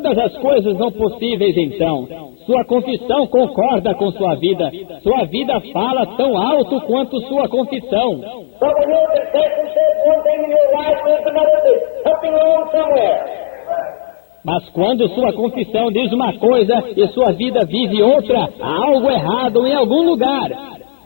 todas as coisas são possíveis então. Sua confissão concorda com sua vida. Sua vida fala tão alto quanto sua confissão. But when your confession says one thing and your life says another, there's something wrong somewhere. Mas quando sua confissão diz uma coisa e sua vida vive outra, há algo errado em algum lugar.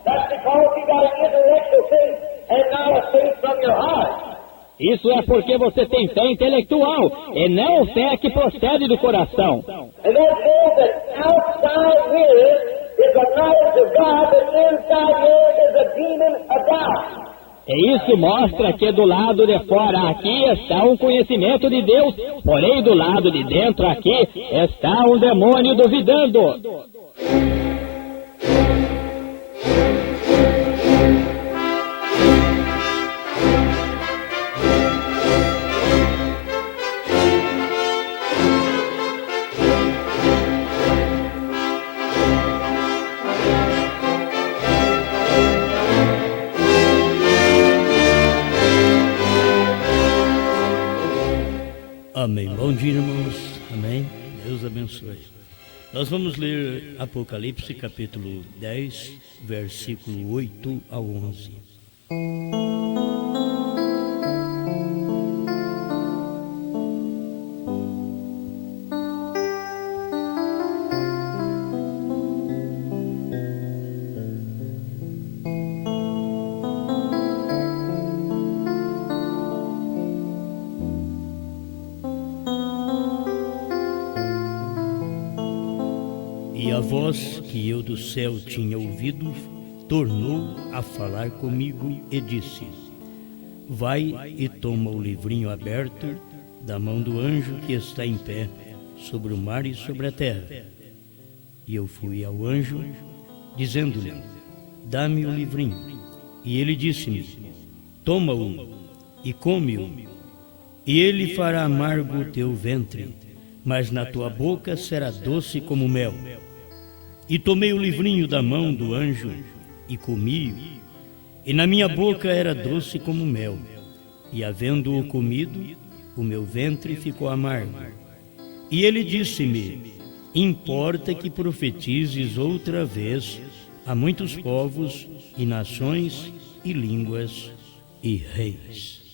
That's because you got an intellectual faith and not a faith from your heart. Isso é porque você tem fé intelectual e não fé que procede do coração. And that shows that outside here is a knowledge of God, but inside here is a demon of doubt. E isso mostra que do lado de fora aqui está um conhecimento de Deus, porém do lado de dentro aqui está um demônio duvidando. Amém. Bom dia, irmãos. Amém. Deus abençoe. Nós vamos ler Apocalipse, capítulo 10, versículo 8 ao 11. E a voz que eu do céu tinha ouvido tornou a falar comigo e disse: Vai e toma o livrinho aberto da mão do anjo que está em pé sobre o mar e sobre a terra. E eu fui ao anjo, dizendo-lhe: Dá-me o livrinho. E ele disse-me: Toma-o e come-o, e ele fará amargo o teu ventre, mas na tua boca será doce como mel. E tomei o livrinho da mão do anjo e comi-o, e na minha boca era doce como mel, e havendo-o comido, o meu ventre ficou amargo. E ele disse-me: Importa que profetizes outra vez a muitos povos e nações e línguas e reis.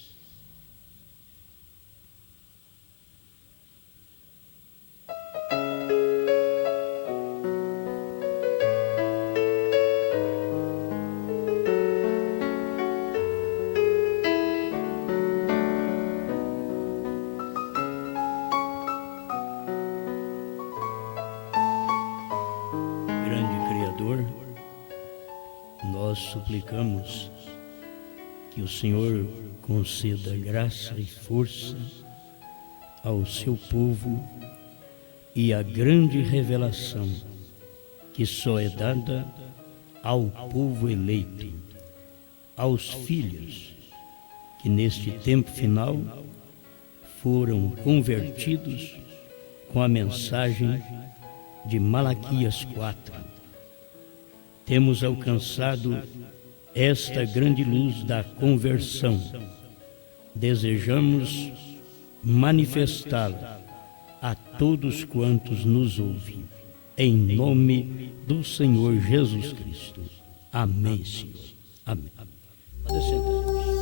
Nós suplicamos que o Senhor conceda graça e força ao seu povo e a grande revelação que só é dada ao povo eleito, aos filhos que neste tempo final foram convertidos com a mensagem de Malaquias 4. Temos alcançado esta grande luz da conversão. Desejamos manifestá-la a todos quantos nos ouvem. Em nome do Senhor Jesus Cristo. Amém, Senhor. Amém. Pode sentar.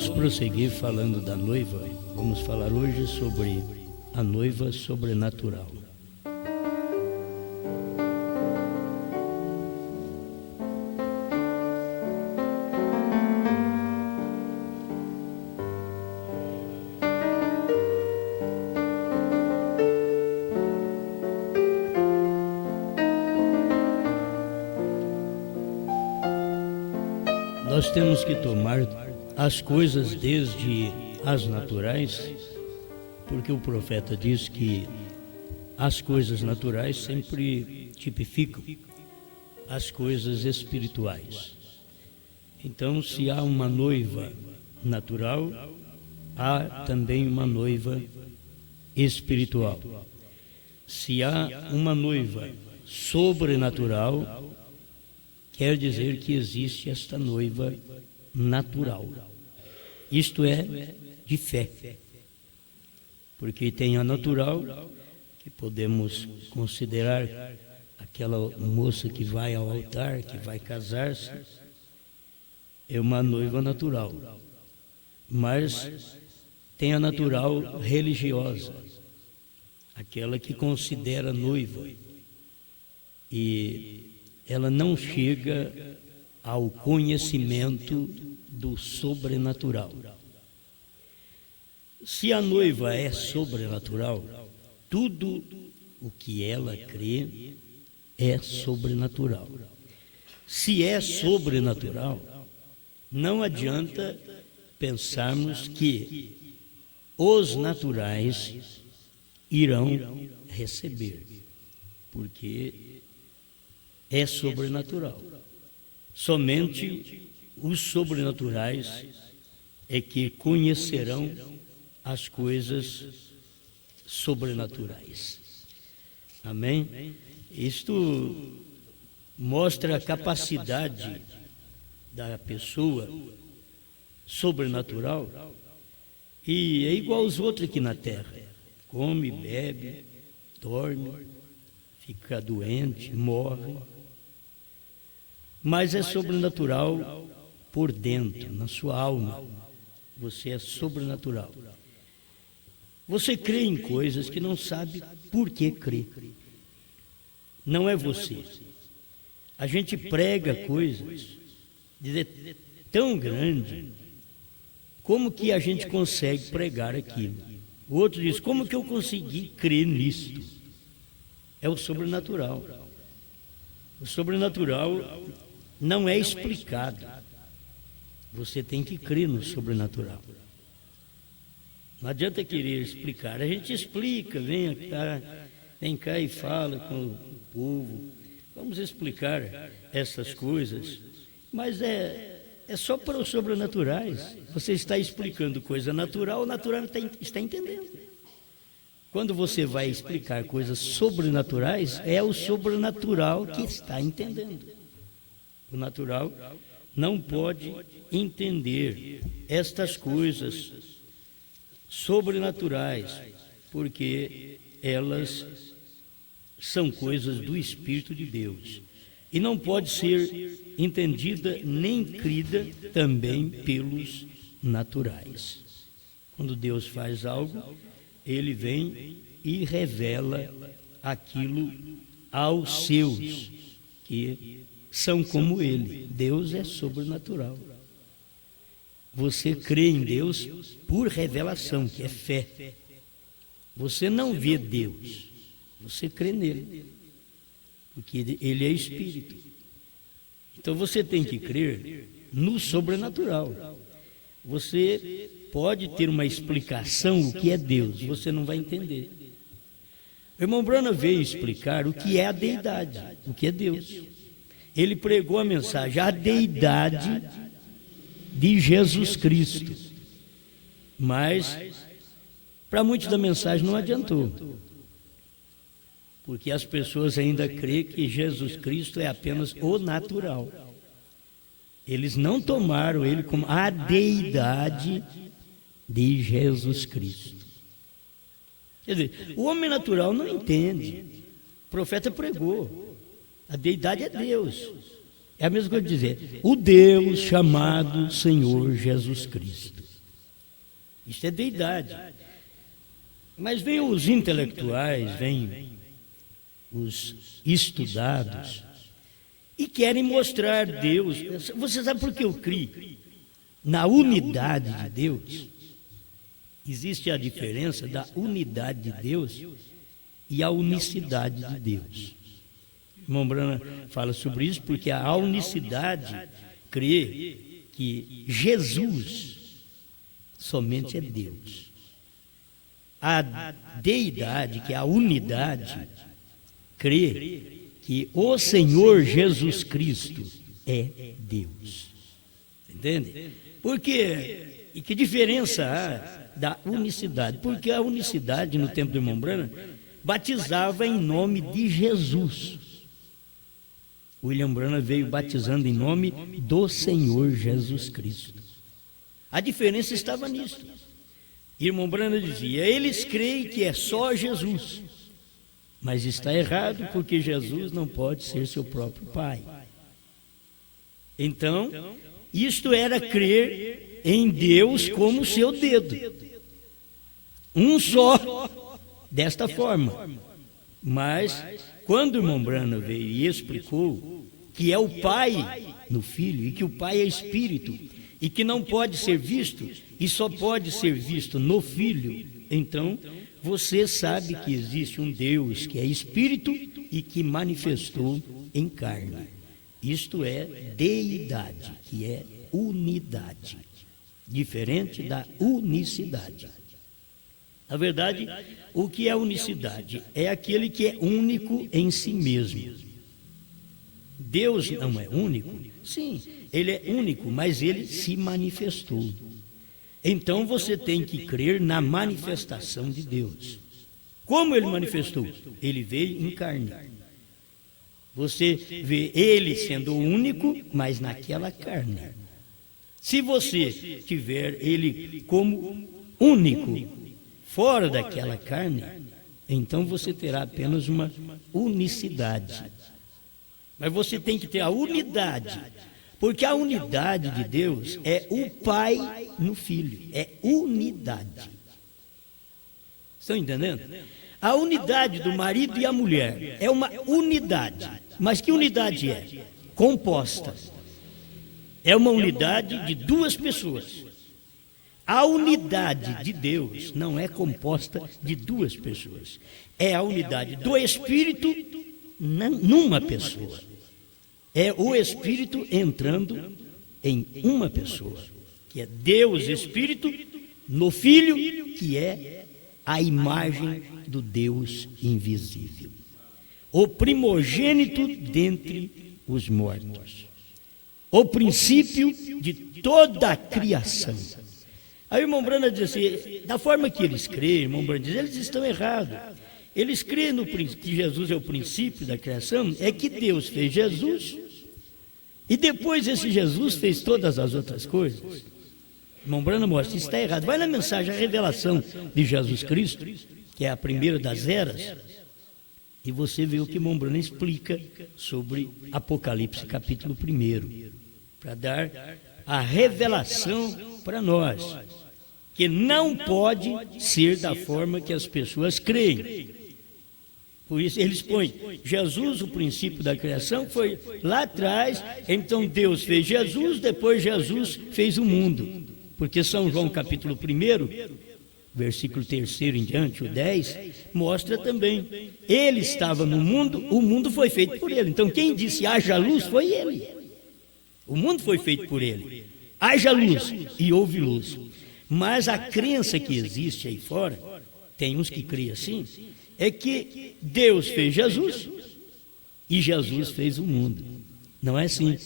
Vamos prosseguir falando da noiva. Vamos falar hoje sobre a noiva sobrenatural. Nós temos que tomar as coisas desde as naturais, porque o profeta diz que as coisas naturais sempre tipificam as coisas espirituais. Então, se há uma noiva natural, há também uma noiva espiritual. Se há uma noiva sobrenatural, quer dizer que existe esta noiva natural. Isto é, de fé. Porque tem a natural, que podemos considerar aquela moça que vai ao altar, que vai casar-se, é uma noiva natural. Mas tem a natural religiosa, aquela que considera noiva, e ela não chega ao conhecimento do sobrenatural. Se a noiva é sobrenatural, tudo o que ela crê é sobrenatural. Se é sobrenatural, não adianta pensarmos que os naturais irão receber, porque é sobrenatural. Somente os sobrenaturais é que conhecerão as coisas sobrenaturais. Amém? Isto mostra a capacidade da pessoa sobrenatural, e é igual aos outros aqui na terra: come, bebe, dorme, fica doente, morre, mas é sobrenatural por dentro, na sua alma. Você é sobrenatural. Você crê em coisas que não sabe por que crê. Não é você. A gente prega coisas tão grande, como que a gente consegue pregar aquilo? O outro diz: como que eu consegui crer nisto? É o sobrenatural. O sobrenatural não é explicado. Você tem que crer no sobrenatural. Não adianta querer explicar. A gente explica, vem cá e fala com o povo. Vamos explicar essas coisas. Mas é só para os sobrenaturais. Você está explicando coisa natural, o natural está entendendo. Quando você vai explicar coisas sobrenaturais, é o sobrenatural que está entendendo. O natural não pode entender estas coisas sobrenaturais, porque elas são coisas do Espírito de Deus. E não pode ser entendida nem crida também pelos naturais. Quando Deus faz algo, Ele vem e revela aquilo aos seus, que são como Ele. Deus é sobrenatural. Você crê em Deus por revelação, que é fé. Você não vê Deus, você crê nele, porque Ele é Espírito. Então você tem que crer no sobrenatural. Você pode ter uma explicação o que é Deus, você não vai entender. O irmão Branham veio explicar o que é a deidade, o que é Deus. Ele pregou a mensagem, a deidade de Jesus Cristo. Mas para muitos da mensagem não adiantou, porque as pessoas ainda creem que Jesus Cristo é apenas o natural. Eles não tomaram ele como a deidade de Jesus Cristo. Quer dizer, o homem natural não entende. O profeta pregou, a deidade é Deus. É a mesma coisa de dizer, o Deus chamado Senhor Jesus Cristo. Isso é deidade. Mas vem os intelectuais, vem os estudados, e querem mostrar Deus. Você sabe por que eu creio? Na unidade de Deus. Existe a diferença da unidade de Deus e a unicidade de Deus. O irmão Branham fala sobre isso porque a unicidade crê que Jesus somente é Deus. A deidade, que é a unidade, crê que o Senhor Jesus Cristo é Deus. Entende? Porque E que diferença há da unicidade? Porque a unicidade no tempo do irmão Branham batizava em nome de Jesus. William Branham veio batizando em nome do Senhor Jesus Cristo. A diferença estava nisso. Irmão Branham dizia, eles creem que é só Jesus, mas está errado porque Jesus não pode ser seu próprio Pai. Então, isto era crer em Deus como seu dedo. Um só, desta forma. Mas, quando o irmão Branham veio e explicou que é o Pai no Filho, e que o Pai é Espírito, e que não pode ser visto, e só pode ser visto no Filho, então, você sabe que existe um Deus que é Espírito e que manifestou em carne. Isto é deidade, que é unidade, diferente da unicidade. Na verdade, o que é unicidade? É aquele que é único em si mesmo. Deus não é único? Sim, ele é único, mas ele se manifestou. Então você tem que crer na manifestação de Deus. Como ele manifestou? Ele veio em carne. Você vê ele sendo único, mas naquela carne. Se você tiver ele como único, fora daquela carne, então você terá apenas uma unicidade. Mas você tem que ter a unidade, porque a unidade de Deus é o Pai no Filho, é unidade. Estão entendendo? A unidade do marido e a mulher é uma unidade. Mas que unidade é? Composta. É uma unidade de duas pessoas. A unidade de Deus não é composta de duas pessoas. É a unidade do Espírito numa pessoa. É o Espírito entrando em uma pessoa, que é Deus Espírito, no Filho, que é a imagem do Deus invisível. O primogênito dentre os mortos. O princípio de toda a criação. Aí o irmão Branham diz assim, da forma que eles creem, irmão Branham diz, eles estão errados. Eles creem que Jesus é o princípio da criação, é que Deus fez Jesus, e depois esse Jesus fez todas as outras coisas. Irmão Branham mostra, isso está errado. Vai na mensagem, a revelação de Jesus Cristo, que é a primeira das eras, e você vê o que irmão Branham explica sobre Apocalipse capítulo 1, para dar a revelação para nós, que não pode ser da forma que as pessoas creem. Por isso eles põem Jesus, o princípio da criação, foi lá atrás, então Deus fez Jesus, depois Jesus fez o mundo. Porque São João capítulo 1, versículo 3 em diante, o 10, mostra também. Ele estava no mundo, o mundo foi feito por ele. Então quem disse haja luz foi ele. O mundo foi feito por ele. Haja luz e houve luz. Mas a crença que existe aí fora, tem uns que criam assim, é que Deus fez Jesus e Jesus fez o mundo. Não é assim.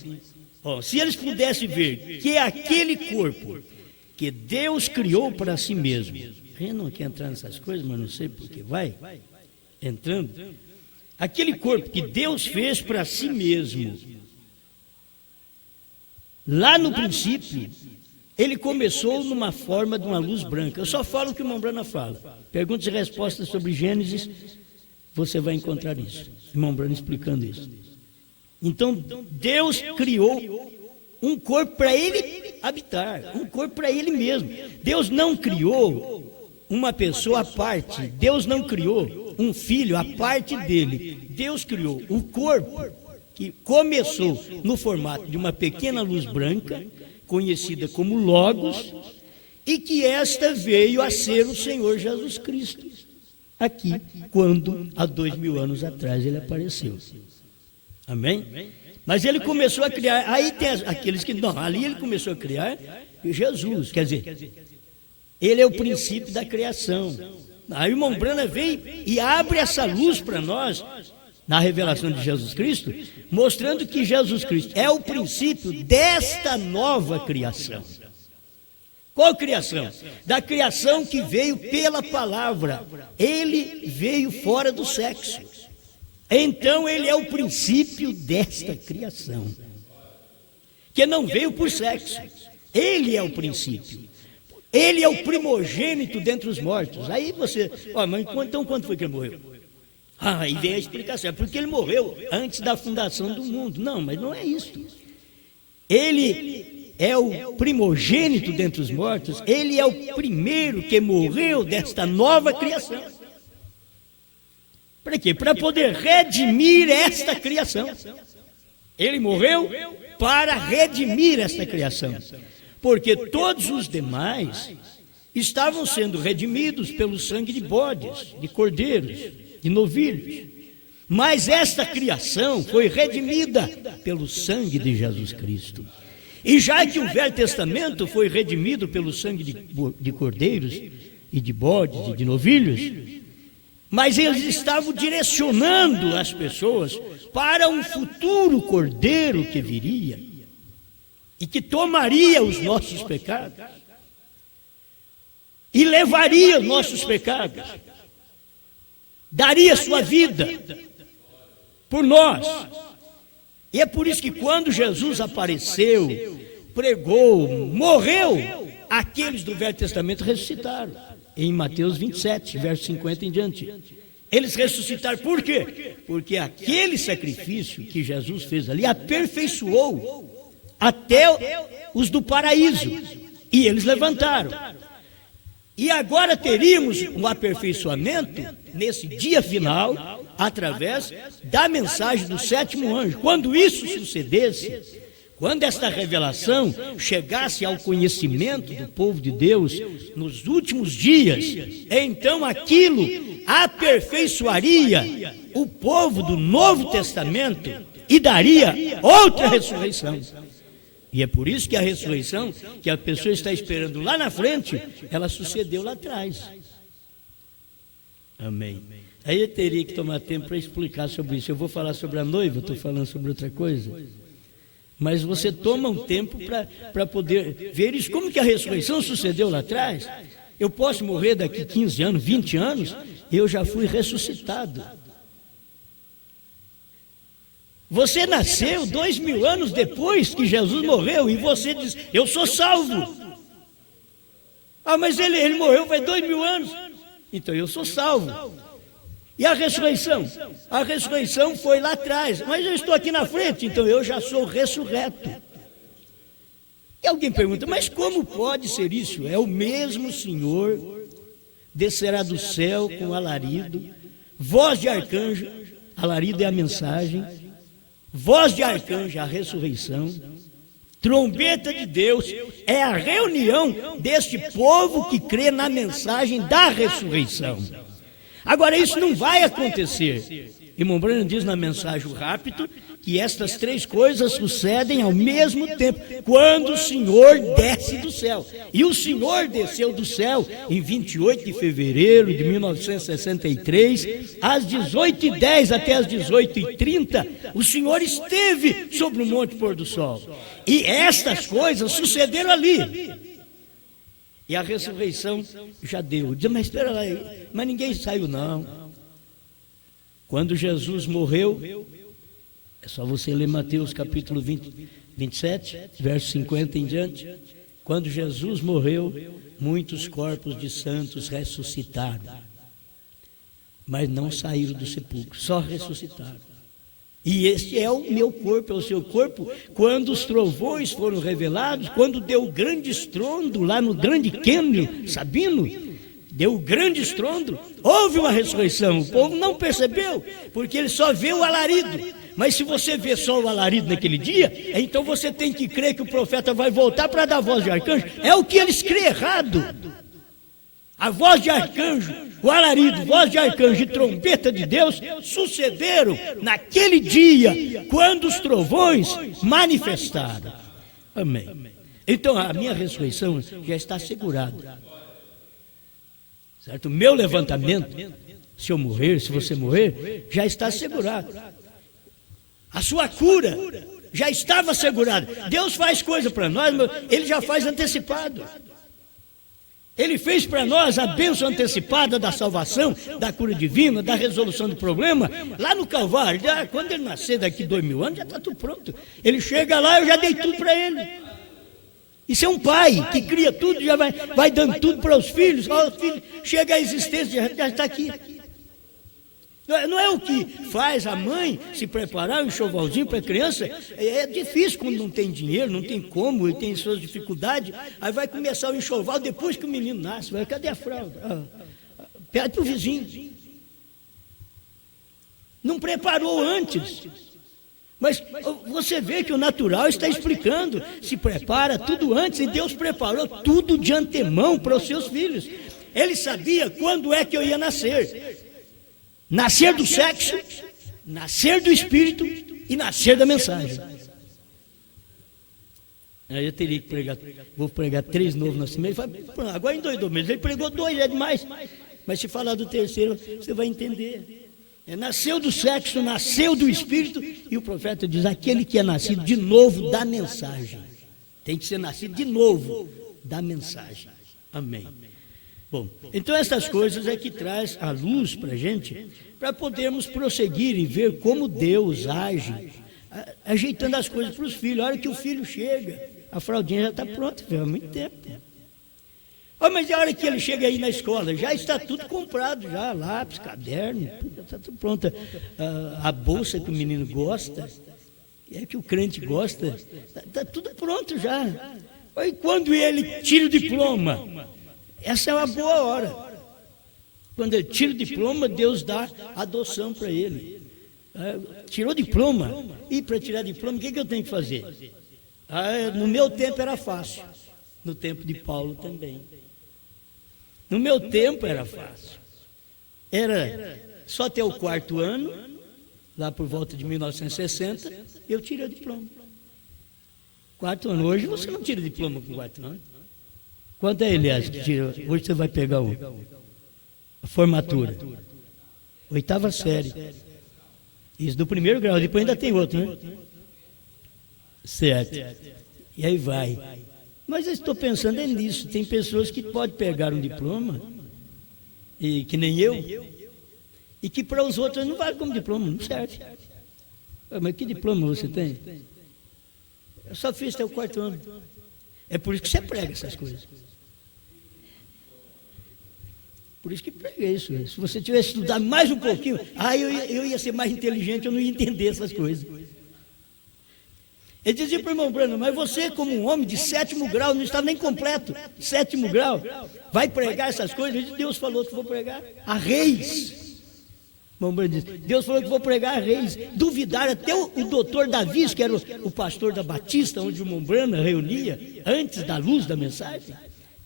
Se eles pudessem ver que é aquele corpo que Deus criou para si mesmo, eu não quero entrar nessas coisas, mas não sei porque vai entrando. Aquele corpo que Deus fez para si mesmo, lá no princípio, ele começou numa forma de uma luz branca. Eu só falo o que o irmão Branham fala. Perguntas e respostas sobre Gênesis, você vai encontrar isso. O irmão Branham explicando isso. Então, Deus criou um corpo para ele habitar, um corpo para ele mesmo. Deus não criou uma pessoa à parte, Deus não criou um filho à parte dele. Deus criou o corpo que começou no formato de uma pequena luz branca, conhecida como Logos, e que esta veio a ser o Senhor Jesus Cristo, aqui, quando há 2000 anos atrás ele apareceu. Amém? Mas ele começou a criar, aí tem aqueles que, não, ali ele começou a criar Jesus, quer dizer, ele é o princípio da criação. Aí o irmão Branham vem e abre essa luz para nós, na revelação de Jesus Cristo, mostrando que Jesus Cristo é o princípio desta nova criação. Qual criação? Da criação que veio pela palavra. Ele veio fora do sexo. Então ele é o princípio desta criação, que não veio por sexo. Ele é o princípio. Ele é o primogênito dentre os mortos. Aí você, mas então quando foi que ele morreu? Aí vem a explicação, é porque ele morreu antes da fundação do mundo. Não, mas não é isso. Ele é o primogênito dentre os mortos, ele é o primeiro que morreu desta nova criação. Para quê? Para poder redimir esta criação. Ele morreu para redimir esta criação. Porque todos os demais estavam sendo redimidos pelo sangue de bodes, de cordeiros, de novilhos. Mas esta criação foi redimida pelo sangue de Jesus Cristo. E já que o Velho Testamento foi redimido pelo sangue de cordeiros e de bodes e de novilhos, mas eles estavam direcionando as pessoas para um futuro cordeiro que viria e que tomaria os nossos pecados e levaria os nossos pecados, daria sua vida por nós. E é por isso que quando Jesus apareceu, pregou, morreu, aqueles do Velho Testamento ressuscitaram. Em Mateus 27, verso 50 em diante. Eles ressuscitaram por quê? Porque aquele sacrifício que Jesus fez ali aperfeiçoou até os do paraíso. E eles levantaram. E agora teríamos um aperfeiçoamento nesse dia final, através da mensagem do sétimo anjo. Quando isso sucedesse, quando esta revelação chegasse ao conhecimento do povo de Deus nos últimos dias, então aquilo aperfeiçoaria o povo do Novo Testamento e daria outra ressurreição. E é por isso que a ressurreição, que a pessoa está esperando lá na frente, ela sucedeu lá atrás. Amém. Aí eu teria que tomar tempo para explicar sobre isso. Eu vou falar sobre a noiva, estou falando sobre outra coisa. Mas você toma um tempo para poder ver isso. Como que a ressurreição sucedeu lá atrás? Eu posso morrer daqui 15 anos, 20 anos, eu já fui ressuscitado. Você nasceu 2000 anos depois que Jesus morreu e você diz, eu sou salvo. Mas ele morreu faz 2000 anos. Então eu sou salvo. E a ressurreição? A ressurreição foi lá atrás, mas eu estou aqui na frente, então eu já sou ressurreto. E alguém pergunta, mas como pode ser isso? É o mesmo Senhor, descerá do céu com alarido, voz de arcanjo, alarido é a mensagem, voz de arcanjo, a ressurreição, trombeta de Deus, é a reunião deste povo que crê na mensagem da ressurreição. Agora, isso não vai acontecer. Irmão Branham diz na mensagem o rápido que estas três coisas sucedem ao mesmo tempo, quando o Senhor desce do céu. E o Senhor desceu do céu em 28 de fevereiro de 1963, às 18h10 até às 18h30, o Senhor esteve sobre o Monte Pôr do Sol. E estas coisas sucederam ali. E a ressurreição já deu. Diz, mas espera lá, mas ninguém saiu não. Quando Jesus morreu, é só você ler Mateus capítulo 27, verso 50 em diante. Quando Jesus morreu, muitos corpos de santos ressuscitaram. Mas não saíram do sepulcro, só ressuscitaram. E este é o meu corpo, é o seu corpo. Quando os trovões foram revelados, quando deu grande estrondo lá no grande cânion, Sabino, deu grande estrondo, houve uma ressurreição. O povo não percebeu, porque ele só vê o alarido. Mas se você vê só o alarido naquele dia, então você tem que crer que o profeta vai voltar para dar voz de arcanjo. É o que eles creem errado. A voz de arcanjo, o alarido, voz de arcanjo e trombeta de Deus sucederam naquele dia, quando os trovões manifestaram. Amém. Então a minha ressurreição já está assegurada. Certo? O meu levantamento, se eu morrer, se você morrer, já está assegurado. A sua cura já estava assegurada. Deus faz coisa para nós, mas Ele já faz antecipado. Ele fez para nós a bênção antecipada da salvação, da cura divina, da resolução do problema, lá no Calvário. Quando ele nascer daqui 2000 anos, já está tudo pronto. Ele chega lá, eu já dei tudo para ele. Isso é um pai que cria tudo, já vai dando tudo para os filhos. O filho chega à existência, já está aqui. Não é o que faz a mãe se preparar um enxovalzinho para a criança. É difícil quando não tem dinheiro, não tem como, e tem suas dificuldades. Aí vai começar o enxoval depois que o menino nasce. Cadê a fralda? Pede para o vizinho. Não preparou antes. Mas você vê que o natural está explicando. Se prepara tudo antes, e Deus preparou tudo de antemão para os seus filhos. Ele sabia quando é que eu ia nascer. Nascer do sexo, nascer do espírito e nascer da mensagem. Aí eu teria que pregar, vou pregar 3 novos nascimentos. Agora em 2 meses, ele pregou 2, é demais. Mas se falar do terceiro, você vai entender. Nasceu do sexo, nasceu do espírito, e o profeta diz: aquele que é nascido de novo da mensagem. Tem que ser nascido de novo da mensagem. Amém. Bom, então essas coisas é que traz a luz para a gente, para podermos prosseguir e ver como Deus age, ajeitando as coisas para os filhos. A hora que o filho chega, a fraldinha já está pronta, há muito tempo. Mas a hora que ele chega aí na escola, já está tudo comprado, já, lápis, caderno, tudo, está tudo pronto. A bolsa que o menino gosta, que o crente gosta, está tudo pronto já. E quando ele tira o diploma, essa é uma boa hora. Quando ele tira o diploma, Deus dá adoção para ele. Tirou o diploma, e para tirar diploma, o que eu tenho que fazer? No meu tempo era fácil, no tempo de Paulo também. No meu tempo era fácil. Era só até o 4º ano, lá por volta de 1960, eu tirei o diploma. 4 anos. Hoje você não tira diploma com 4 anos. Quanto é, Elias, que tira? Hoje você vai pegar a formatura. 8ª série. Isso do 1º grau, depois ainda tem outro, né? Certo. E aí vai. Mas eu estou pensando nisso. Tem pessoas que podem pegar um diploma, e que nem eu, e que para os outros não vale como diploma, não serve. Mas que diploma você tem? Eu só fiz até o 4º ano. É por isso que você prega essas coisas. Por isso que prega isso. Se você tivesse estudado mais um pouquinho, eu ia ser mais inteligente, eu não ia entender essas coisas. Ele dizia para o irmão Bruno: mas você, como um homem de 7º grau, não estava nem completo, 7º grau, vai pregar essas coisas? Deus falou que vou pregar a reis. O irmão Bruno disse: Deus falou que vou pregar a reis. Duvidaram até o doutor Davi, que era o pastor da Batista, onde o irmão Bruno reunia, antes da luz da mensagem.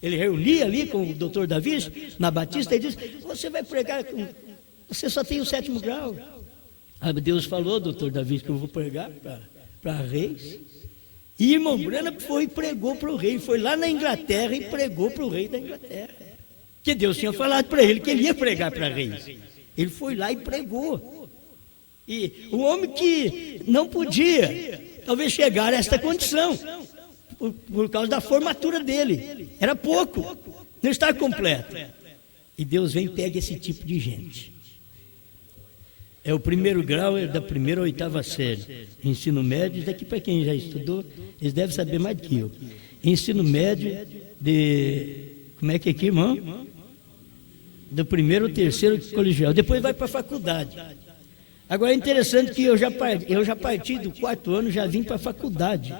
Ele reunia ali com o doutor Davi, na Batista, e disse: você vai pregar, você só tem o 7º grau. Deus falou, doutor Davi, que eu vou pregar para reis. E irmão Brana foi e pregou para o rei, foi lá na Inglaterra e pregou para o rei da Inglaterra, que Deus tinha falado para ele que ele ia pregar para reis. Ele foi lá e pregou. E o homem que não podia talvez chegar a esta condição, por causa da formatura dele, era pouco, não está completo. E Deus vem e pega esse tipo de gente. É o 1º grau, é da 1ª à 8ª série. Ensino médio, daqui para quem já estudou, eles devem saber mais do que eu. Ensino médio como é que é aqui, irmão? Do 1º ao 3º colegial. Depois vai para a faculdade. Agora é interessante que eu já parti do 4º ano, já vim para a faculdade.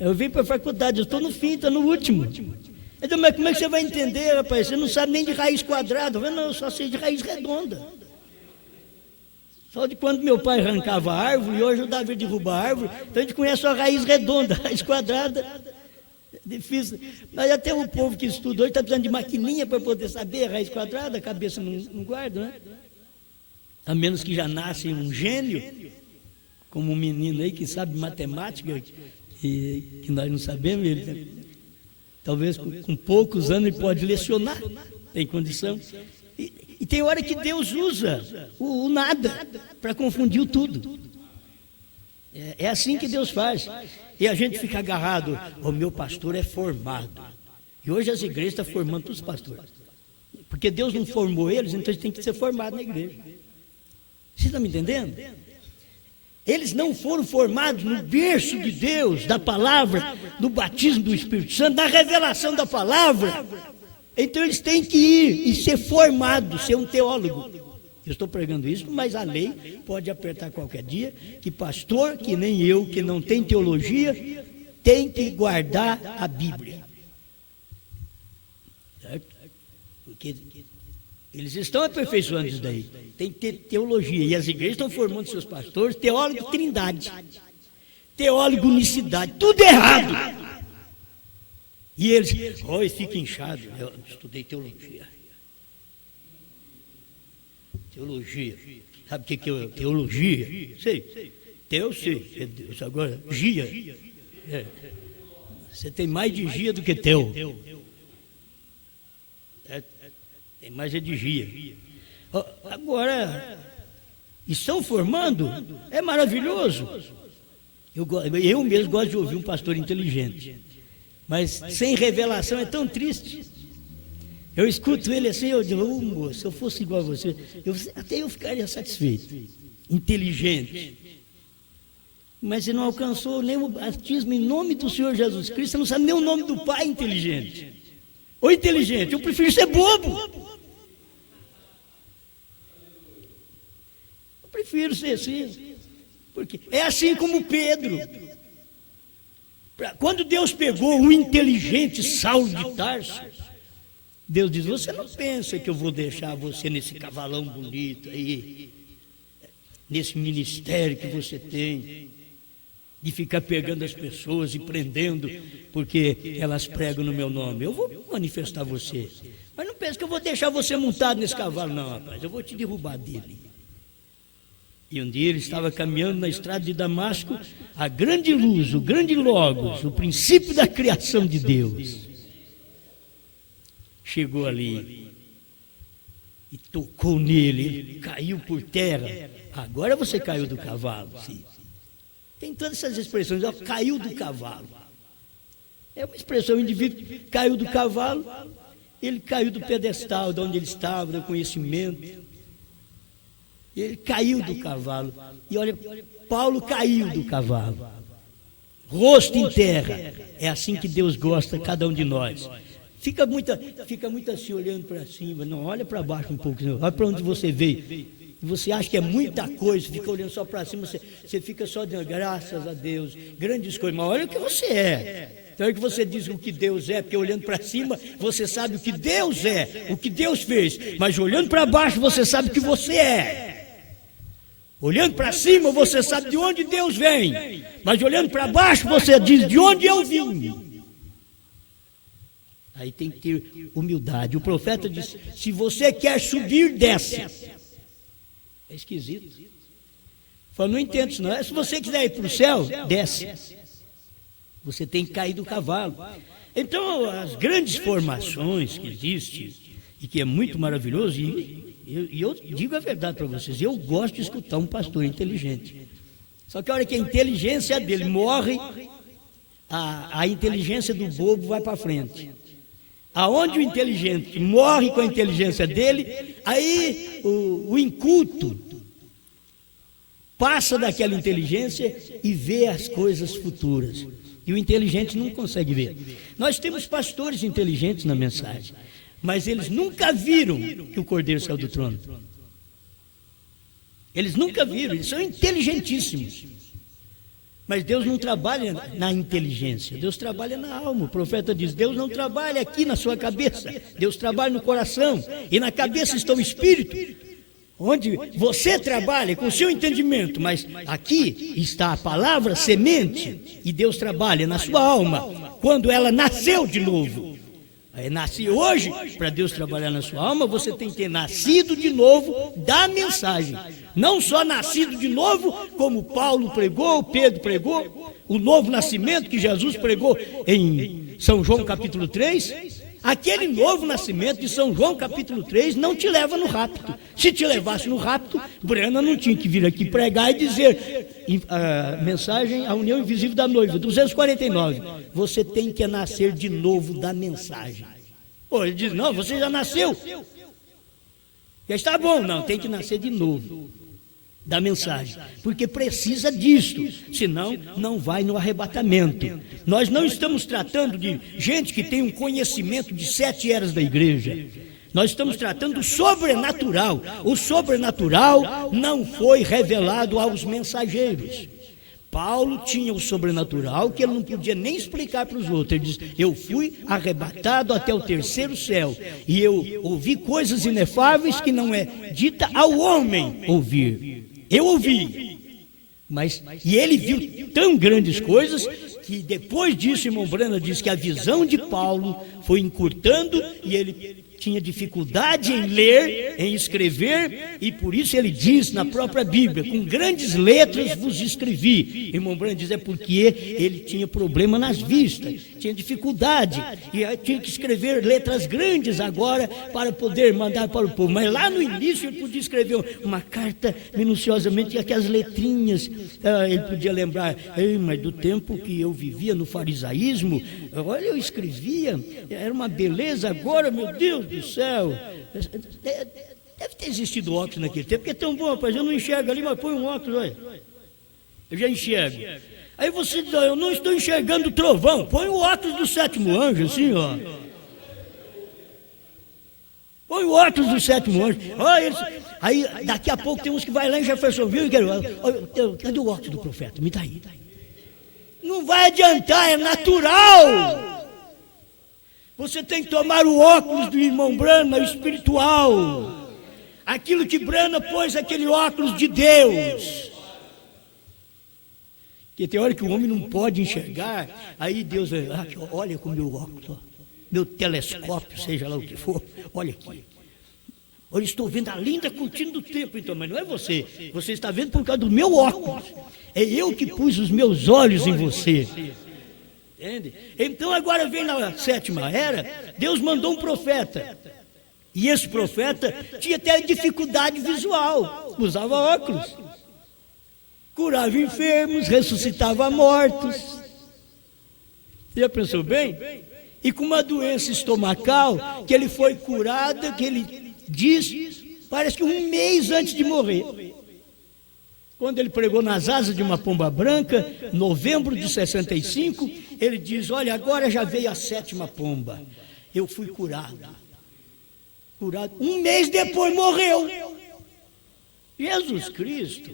Eu vim para a faculdade, eu estou no fim, estou no último. Então, mas como é que você vai entender, rapaz? Você não sabe nem de raiz quadrada. Não, eu só sei de raiz redonda. Só de quando meu pai arrancava a árvore, e hoje o Davi derruba a árvore, então a gente conhece só a raiz redonda, a raiz quadrada, difícil. Mas até o povo que estuda hoje está precisando de maquininha para poder saber a raiz quadrada, a cabeça não guarda, né? A menos que já nasce um gênio, como um menino aí que sabe matemática, que nós não sabemos, ele talvez com poucos anos ele pode lecionar, tem condição. E tem hora que Deus usa o nada para confundir o tudo. É assim que Deus faz. E a gente fica agarrado, o meu pastor é formado. E hoje as igrejas estão formando todos os pastores. Porque Deus não formou eles, então eles têm que ser formados na igreja. Você está me entendendo? Eles não foram formados no berço de Deus, da palavra, no batismo do Espírito Santo, na revelação da palavra. Então eles têm que ir e ser formados, ser um teólogo. Eu estou pregando isso, mas a lei pode apertar qualquer dia, que pastor, que nem eu, que não tem teologia, tem que guardar a Bíblia. Certo? Porque eles estão aperfeiçoando isso daí. Tem que ter teologia. E as igrejas estão formando seus pastores, teólogo trindade, teólogo unicidade, tudo errado. E eles, e fica inchado. Eu estudei teologia. Teologia. Sabe o que é teologia? Sei. Eu sei. É Deus. Agora, gia. Você tem mais de gia do que teu. Tem mais de gia. Agora, estão formando, é maravilhoso. Eu mesmo gosto de ouvir um pastor inteligente, mas sem revelação é tão triste. Eu escuto ele assim, eu digo, moço, se eu fosse igual a você, até eu ficaria satisfeito, inteligente. Mas você não alcançou nem o batismo em nome do Senhor Jesus Cristo, você não sabe nem o nome do Pai inteligente. Ou inteligente, eu prefiro ser bobo. Eu prefiro ser assim, porque é assim como Pedro. Quando Deus pegou o inteligente Saulo de Tarso, Deus diz, você não pensa que eu vou deixar você nesse cavalão bonito aí, nesse ministério que você tem, de ficar pegando as pessoas e prendendo, porque elas pregam no meu nome. Eu vou manifestar você, mas não pense que eu vou deixar você montado nesse cavalo, não, rapaz, eu vou te derrubar dele. E um dia ele estava caminhando na estrada de Damasco, a grande luz, o grande logos, o princípio da criação de Deus, chegou ali e tocou nele, ele caiu por terra. Agora você caiu do cavalo. Sim. Tem todas essas expressões, ó, caiu do cavalo. É uma expressão, o indivíduo caiu do cavalo, ele caiu do pedestal, de onde ele estava, do conhecimento. Ele caiu do cavalo. E olha, Paulo caiu do cavalo. Rosto em terra. É assim que Deus gosta, cada um de nós. Fica muito assim olhando para cima, não olha para baixo um pouco, olha para onde você veio. Você acha que é muita coisa, fica olhando só para cima, você fica só dizendo graças a Deus, grandes coisas, mas olha o que você é. Então é que você diz o que Deus é, porque olhando para cima você sabe o que Deus é, o que Deus fez, mas olhando para baixo você sabe o que você é. Olhando para cima você sabe de onde Deus vem, mas olhando para baixo você diz de onde eu vim. Aí tem que ter humildade. O profeta disse, se você quer subir, desce. É esquisito. Fala, não entendo isso não. Se você quiser ir para o céu, desce. Você tem que cair do cavalo. Então, as grandes formações que existem, e que é muito maravilhoso, e eu digo a verdade para vocês, eu gosto de escutar um pastor inteligente. Só que a hora que a inteligência dele morre, a inteligência do bobo vai para frente. Aonde o inteligente morre com a inteligência dele, aí o inculto passa daquela inteligência e vê as coisas futuras. E o inteligente não consegue ver. Nós temos pastores inteligentes na mensagem, mas eles nunca viram que o Cordeiro saiu do trono. Eles nunca viram, eles são inteligentíssimos. Mas Deus não trabalha na inteligência, Deus trabalha na alma. O profeta diz, Deus não trabalha aqui na sua cabeça, Deus trabalha no coração, e na cabeça está o Espírito, onde você trabalha com o seu entendimento, mas aqui está a palavra semente, e Deus trabalha na sua alma, quando ela nasceu de novo. Nasce hoje, para Deus trabalhar na sua alma, você tem que ter nascido de novo da mensagem. Não só nascido de novo, como Paulo pregou, Pedro pregou, o novo nascimento que Jesus pregou em São João capítulo 3. Aquele novo nascimento de São João capítulo 3 não te leva no rapto. Se te levasse no rapto, Brana não tinha que vir aqui pregar e dizer a mensagem, a união invisível da noiva, 249. Você tem que nascer de novo da mensagem. Pô, ele diz, não, você já nasceu. Já está bom, não, tem que nascer de novo da mensagem, porque precisa disto, senão não vai no arrebatamento. Nós não estamos tratando de gente que tem um conhecimento de 7 eras da igreja. Nós estamos tratando do sobrenatural. O sobrenatural não foi revelado aos mensageiros. Paulo tinha o sobrenatural que ele não podia nem explicar para os outros. Ele diz, eu fui arrebatado até o 3º céu e eu ouvi coisas inefáveis que não é dita ao homem ouvir. Eu ouvi, e ele viu tão grandes coisas que depois disso, irmão Brana diz que a visão de Paulo foi encurtando e ele tinha dificuldade em ler, em escrever, e por isso ele diz na própria Bíblia, com grandes letras vos escrevi. Irmão Brana diz, é porque ele tinha problema nas vistas, tinha dificuldade, e tinha que escrever letras grandes agora para poder mandar para o povo. Mas lá no início ele podia escrever uma carta minuciosamente, e aquelas letrinhas, ele podia lembrar, mas do tempo que eu vivia no farisaísmo, olha, eu escrevia, era uma beleza, agora, meu Deus do céu, deve ter existido óculos naquele tempo, porque é tão bom, rapaz, eu não enxergo ali, mas põe um óculos, olha, eu já enxergo. Aí você diz, eu não estou enxergando o trovão, põe o óculos do 7º anjo, assim, ó. Põe o óculos do 7º anjo. Olha, aí daqui a pouco tem uns que vai lá em Jeffersonville e querem, cadê o óculos do profeta? Me dá aí. Não vai adiantar, é natural. Você tem que tomar o óculos do irmão Brana, o espiritual. Aquilo que Brana pôs, aquele óculos de Deus. Porque tem hora que o homem não pode enxergar, aí Deus vai, olha com o meu óculos, ó, meu telescópio, seja lá o que for, olha aqui. Eu estou vendo a linda cortina do templo, então, mas não é você. Você está vendo por causa do meu óculos. É eu que pus os meus olhos em você. Entende? Então agora vem na 7ª era, Deus mandou um profeta. E esse profeta tinha até dificuldade visual, usava óculos. Curava enfermos, ressuscitava mortos. Você já pensou bem? E com uma doença estomacal, que ele foi curado, que ele diz, parece que 1 mês antes de morrer. Quando ele pregou nas asas de uma pomba branca, novembro de 65, ele diz, olha, agora já veio a 7ª pomba. Eu fui curado. 1 mês depois morreu. Jesus Cristo.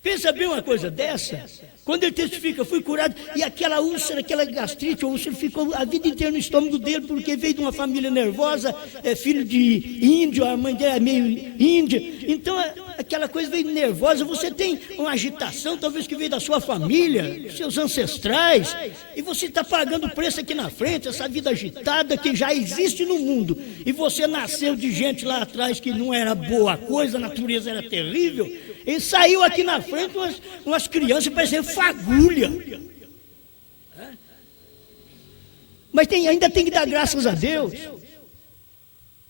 Pensa bem uma coisa dessa. Quando ele testifica, fui curado, e aquela úlcera, aquela gastrite, a úlcera ficou a vida inteira no estômago dele, porque veio de uma família nervosa, é filho de índio, a mãe dele é meio índia, então aquela coisa veio nervosa, você tem uma agitação, talvez que veio da sua família, seus ancestrais, e você está pagando o preço aqui na frente, essa vida agitada que já existe no mundo, e você nasceu de gente lá atrás que não era boa coisa, a natureza era terrível, e saiu aqui na frente umas crianças parecendo fagulha. Mas ainda tem que dar graças a Deus.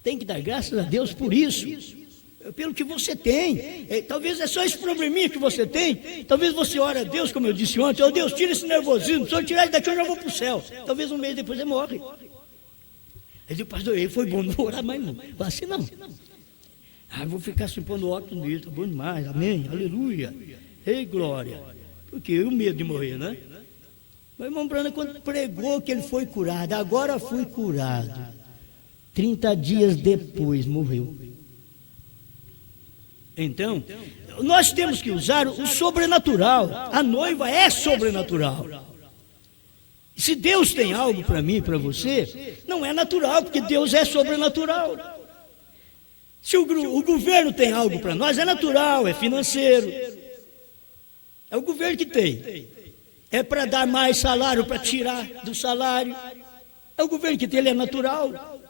Tem que dar graças a Deus por isso. Pelo que você tem. Talvez é só esse probleminha que você tem. Talvez você ore a Deus, como eu disse ontem. Oh Deus, tira esse nervosismo. Se eu tirar isso daqui, eu já vou para o céu. Talvez 1 mês depois ele morre. Aí o pastor, ele foi bom, não vou orar mais não. Fala assim, não. Vou ficar se pondo óculos nele, tá bom demais, amém, aleluia, ei glória, porque o medo de morrer, né? Mas irmão Brana, quando pregou que ele foi curado, agora fui curado, 30 dias depois morreu. Então, nós temos que usar o sobrenatural, a noiva é sobrenatural. Se Deus tem algo para mim e para você, não é natural, porque Deus é sobrenatural. Se o governo tem algo para nós, é natural, é financeiro. É o governo que tem. É para dar mais salário, para tirar do salário. É o governo que tem, ele é natural.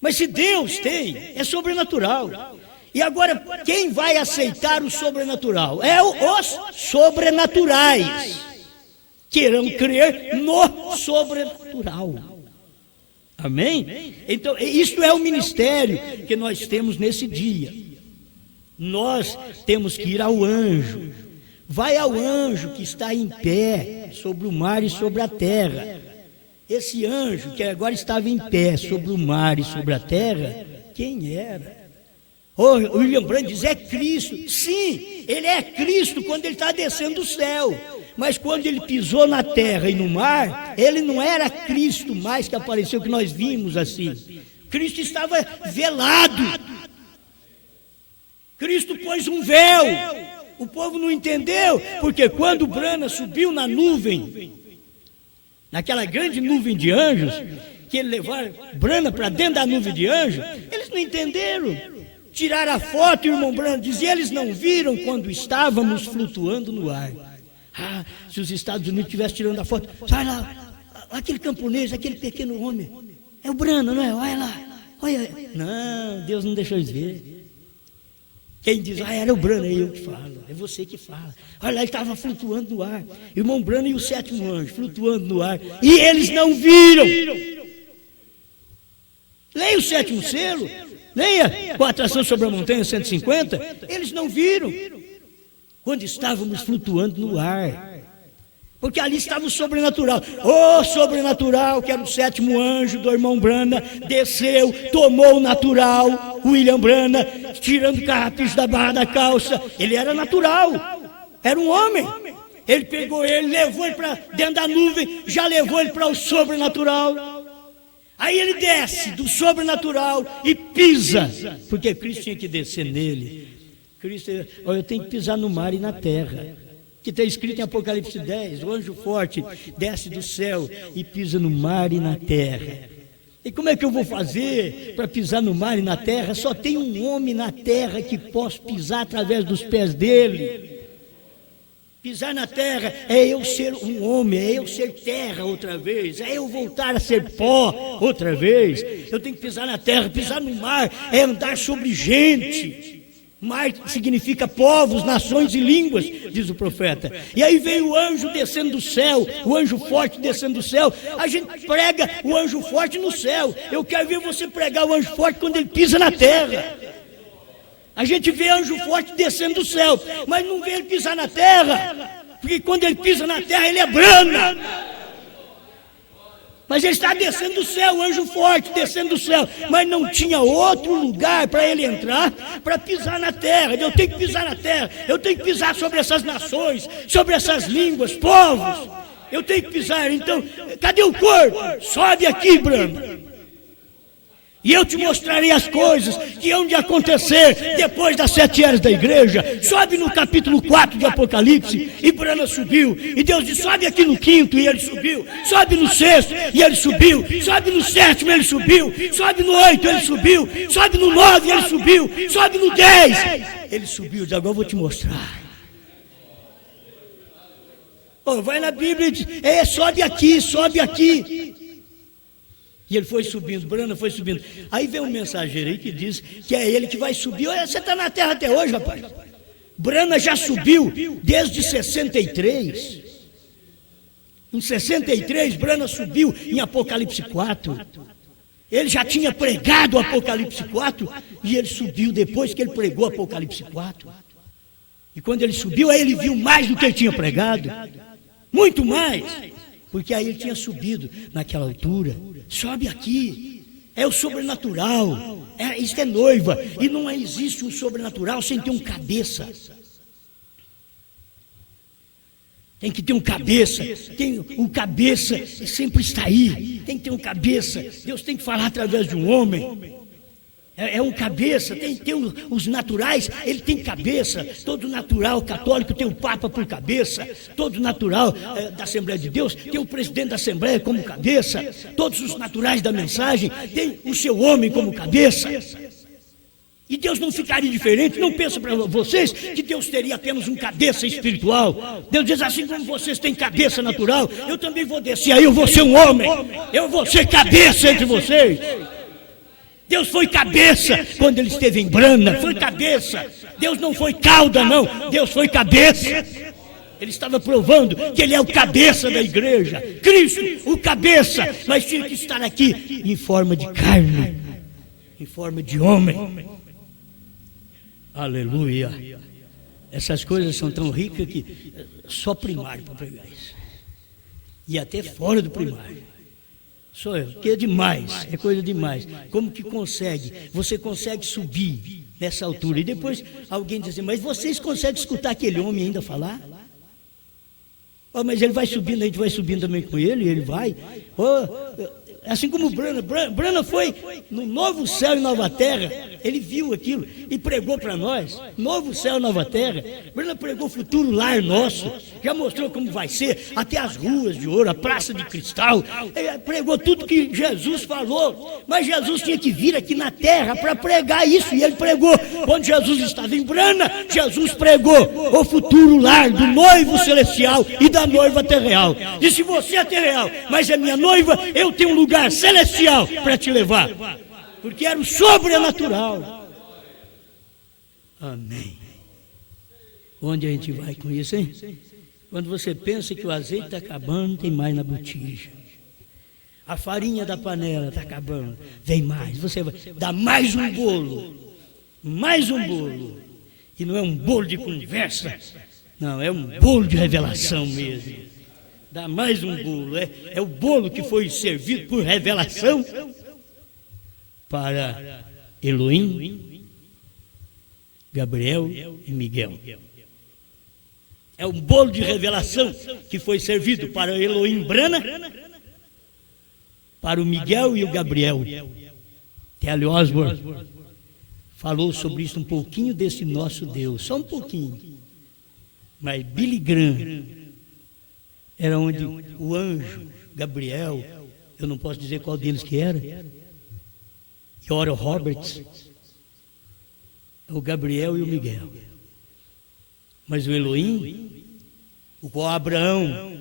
Mas se Deus tem, é sobrenatural. E agora, quem vai aceitar o sobrenatural? É os sobrenaturais. Que irão crer no sobrenatural. Amém? Então, isto é o ministério que nós temos nesse dia. Nós temos que ir ao anjo. Vai ao anjo que está em pé sobre o mar e sobre a terra. Esse anjo que agora estava em pé sobre o mar e sobre a terra, quem era? O William Branham diz, é Cristo. Sim, ele é Cristo quando ele está descendo do céu. Mas quando ele pisou na terra e no mar, ele não era Cristo mais que apareceu, que nós vimos assim. Cristo estava velado. Cristo pôs um véu. O povo não entendeu, porque quando Branham subiu na nuvem, naquela grande nuvem de anjos, que ele levaram Branham para dentro da nuvem de anjos, eles não entenderam. Tiraram a foto e o irmão Branham dizia, eles não viram quando estávamos flutuando no ar. Ah, se os Estados Unidos estivessem tirando a foto, sai lá, aquele camponês, aquele pequeno homem, é o Branham, não é? Olha lá, olha. Não, Deus não deixou eles ver. Quem diz, era o Branham, é eu que falo, é você que fala. Olha lá, ele estava flutuando no ar. Irmão Branham e o sétimo anjo, flutuando no ar. E eles não viram. Leia o sétimo selo, leia com a atração sobre a montanha 150. Eles não viram. Quando estávamos flutuando no ar. Porque ali estava o sobrenatural. O sobrenatural, que era o sétimo anjo do irmão Branham, desceu, tomou o natural, William Branham, tirando o carrapicho da barra da calça. Ele era natural, era um homem. Ele pegou ele, levou ele para dentro da nuvem, já levou ele para o sobrenatural. Aí ele desce do sobrenatural e pisa, porque Cristo tinha que descer nele. Cristo, eu tenho que pisar no mar e na terra. Que está escrito em Apocalipse 10, o anjo forte desce do céu e pisa no mar e na terra. E como é que eu vou fazer para pisar no mar e na terra? Só tem um homem na terra que posso pisar através dos pés dele. Pisar na terra é eu ser um homem, é eu ser terra outra vez, é eu voltar a ser pó outra vez. Eu tenho que pisar na terra, pisar no mar é andar sobre gente. Mar significa povos, nações e línguas, diz o profeta. E aí veio o anjo descendo do céu, o anjo forte descendo do céu. A gente prega o anjo forte no céu. Eu quero ver você pregar o anjo forte quando ele pisa na terra. A gente vê anjo forte descendo do céu, mas não vê ele pisar na terra, porque quando ele pisa na terra ele é Branham. Mas ele está descendo do céu, o anjo forte descendo do céu, mas não tinha outro lugar para ele entrar, para pisar na terra. Eu tenho que pisar na terra, eu tenho que pisar sobre essas nações, sobre essas línguas, povos. Eu tenho que pisar, então, cadê o corpo? Sobe aqui, Branham. E eu te mostrarei as coisas que hão de acontecer depois das 7 eras da igreja. Sobe no capítulo 4 de Apocalipse, e Branham subiu. E Deus disse, sobe aqui no 5º, e ele subiu. Sobe no 6º, e ele subiu. Sobe no 7º, ele subiu. Sobe no 8º, ele subiu. Sobe no 9º, ele subiu. Sobe no 10, ele subiu. Agora eu vou te mostrar. Oh, vai na Bíblia e diz, sobe aqui, sobe aqui. E ele foi subindo, Branham foi subindo. Aí vem um mensageiro aí que diz que é ele que vai subir. Olha, você está na terra até hoje, rapaz. Branham já subiu desde 63. Em 63, Branham subiu em Apocalipse 4. Ele já tinha pregado o Apocalipse 4 e ele subiu depois que ele pregou Apocalipse 4. E quando ele subiu, aí ele viu mais do que ele tinha pregado. Muito mais. Porque aí ele tinha subido naquela altura. Sobe aqui, é o sobrenatural, isso é noiva, e não existe um sobrenatural sem ter um cabeça. Tem que ter um cabeça, o cabeça sempre está aí, tem que ter um cabeça. Deus tem que falar através de um homem. É um cabeça, tem os naturais, ele tem cabeça. Todo natural católico tem o Papa por cabeça. Todo natural da Assembleia de Deus tem o presidente da Assembleia como cabeça. Todos os naturais da mensagem tem o seu homem como cabeça. E Deus não ficaria diferente. Não pensa para vocês que Deus teria apenas um cabeça espiritual. Deus diz assim, como vocês têm cabeça natural, eu também vou descer aí, eu vou ser um homem, eu vou ser cabeça entre vocês. Deus foi cabeça quando ele esteve em Branham, foi cabeça. Deus não foi cauda, não, Deus foi cabeça. Ele estava provando que ele é o cabeça da igreja, Cristo, o cabeça, mas tinha que estar aqui em forma de carne, em forma de homem. Aleluia. Essas coisas são tão ricas que só primário para pregar isso. E até fora do primário. Só eu, que é demais, é coisa demais. Como que consegue? Você consegue subir nessa altura. E depois alguém diz assim, mas vocês conseguem escutar aquele homem ainda falar? Oh, mas ele vai subindo, a gente vai subindo também com ele, ele vai. Oh, assim como Brana foi no novo céu e nova terra, ele viu aquilo e pregou para nós, novo céu e nova terra. Brana pregou o futuro lar nosso, já mostrou como vai ser, até as ruas de ouro, a praça de cristal, ele pregou tudo que Jesus falou, mas Jesus tinha que vir aqui na terra para pregar isso, e ele pregou. Quando Jesus estava em Brana, Jesus pregou o futuro lar do noivo celestial e da noiva terreal. Disse, você é terreal, mas é minha noiva, eu tenho um lugar celestial para te levar, porque era o sobrenatural. Amém. Onde a gente vai com isso, hein? Quando você pensa que o azeite está acabando, tem mais na botija. A farinha da panela está acabando, vem mais. Você vai dar mais um bolo, mais um bolo. E não é um bolo de conversa, não, é um bolo de revelação mesmo. Dá mais um bolo, é o bolo que foi servido por revelação para Elohim, Gabriel e Miguel. É um bolo de revelação que foi servido para Elohim Brana, para o Miguel e o Gabriel. T.L. Osborne falou sobre isso um pouquinho desse nosso Deus, só um pouquinho. Mas Billy Graham era onde o anjo Gabriel, eu não posso dizer qual deles que era, e Oral Roberts, o Gabriel e o Miguel. Mas o Elohim, o Abraão,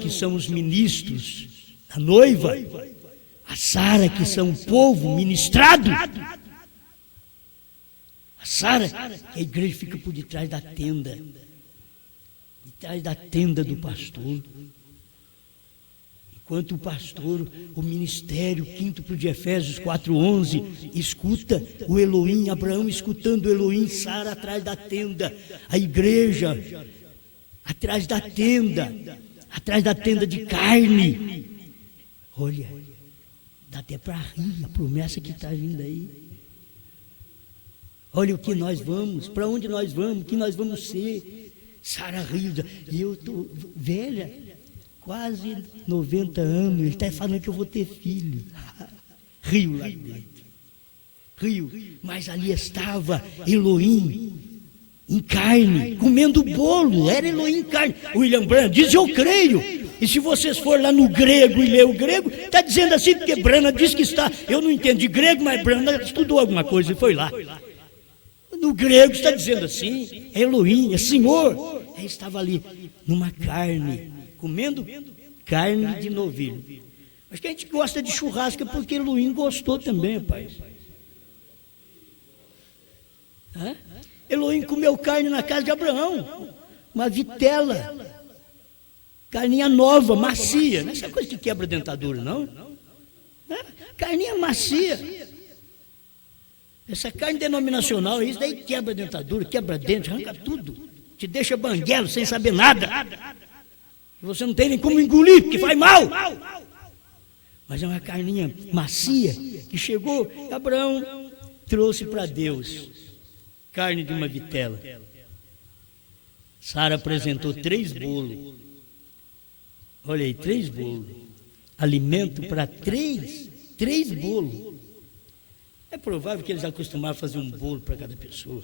que são os ministros da noiva, a Sara, que são o povo ministrado, a Sara, que a igreja fica por detrás da tenda, atrás da tenda do pastor. Enquanto o pastor, o ministério, quinto de Efésios 4:11, escuta o Elohim, Abraão escutando o Elohim, Sara atrás da tenda, a igreja atrás da tenda de carne. Olha, dá até para rir a promessa que está vindo aí. Olha o que nós vamos, para onde nós vamos, o que nós vamos ser. Sara riu, e eu estou velha, quase 90 anos, ele está falando que eu vou ter filho. Riu lá dentro, riu, mas ali estava Elohim em carne, comendo bolo, era Elohim em carne. William Branham diz, eu creio, e se vocês forem lá no grego e ler o grego, está dizendo assim, porque Branham diz que está, eu não entendi grego, mas Branham estudou alguma coisa e foi lá. No grego está dizendo assim, é Elohim, é Senhor. Ele estava ali, numa carne, comendo carne de novilho. Mas que a gente gosta de churrasco é porque Elohim gostou também, rapaz. Elohim comeu carne na casa de Abraão, uma vitela, carninha nova, macia. Não é essa coisa que quebra a dentadura, não? Carninha macia. Essa carne denominacional, isso daí quebra a dentadura, quebra dente, arranca tudo. Te deixa banguelo sem saber nada. Você não tem nem como engolir, porque faz mal. Mas é uma carninha macia que chegou, Abraão trouxe para Deus carne de uma vitela. Sara apresentou 3 bolos. Olha aí, 3 bolos. Alimento para 3 bolos. É provável que eles acostumavam a fazer um bolo para cada pessoa.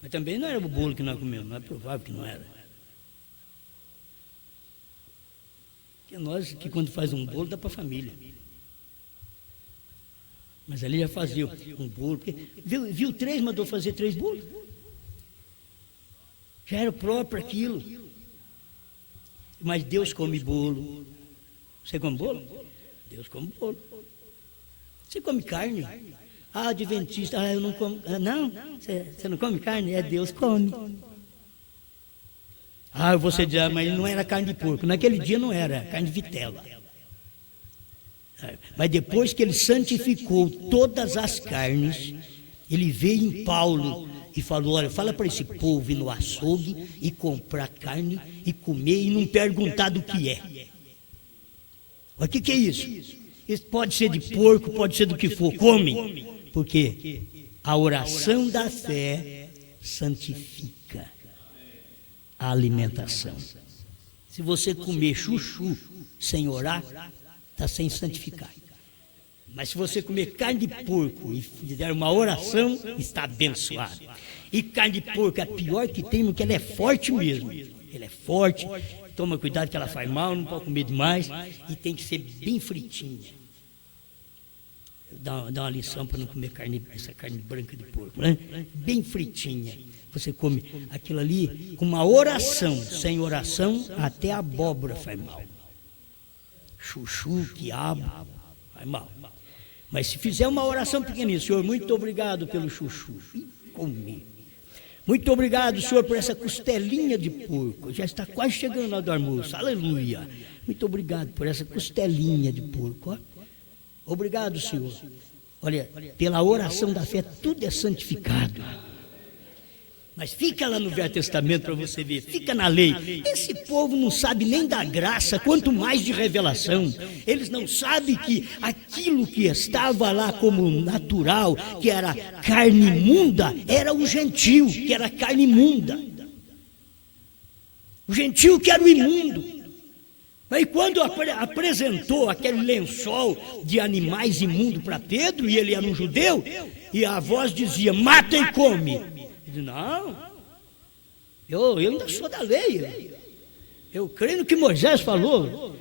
Mas também não era o bolo que nós comemos, não é provável que não era. Porque nós que quando faz um bolo dá para a família. Mas ali já fazia um bolo. Porque viu 3, mandou fazer 3 bolos. Já era próprio aquilo. Mas Deus come bolo. Você come bolo? Deus come bolo. Você come carne? Adventista, eu não como. Não, você não come carne? Deus come. Você diz, mas não era carne de porco. Naquele dia não era carne de vitela. Mas depois que ele santificou todas as carnes, ele veio em Paulo e falou: olha, fala para esse povo ir no açougue e comprar carne e comer e não perguntar do que é. O que é isso? Isso pode ser de porco, pode ser do que for, come. Porque a oração da fé santifica a alimentação. Se você comer chuchu sem orar, está sem santificar. Mas se você comer carne de porco e fizer uma oração, está abençoado. E carne de porco é a pior que tem, porque ela é forte mesmo. Ela é forte, toma cuidado que ela faz mal, não pode comer demais, e tem que ser bem fritinha. Dá uma lição para não comer essa carne branca de porco, né? Bem fritinha. Você come aquilo ali com uma oração. Sem oração, até a abóbora faz mal. Chuchu, quiabo, faz mal. Mas se fizer uma oração pequenininha: Senhor, muito obrigado pelo chuchu. E comer. Muito obrigado, Senhor, por essa costelinha de porco. Já está quase chegando na hora do almoço. Aleluia. Muito obrigado por essa costelinha de porco. Ó. Obrigado, Senhor. Olha, pela oração da fé, tudo é santificado. Mas fica lá no Velho Testamento para você ver, fica na lei. Esse povo não sabe nem da graça, quanto mais de revelação. Eles não sabem que aquilo que estava lá como natural, que era carne imunda, era o gentio, que era carne imunda. O gentio que era o imundo. Mas quando apresentou aquele lençol de animais imundos para Pedro, e ele era um judeu, e a voz dizia: mata e come. Ele disse: não, eu ainda sou da lei. Eu creio no que Moisés falou.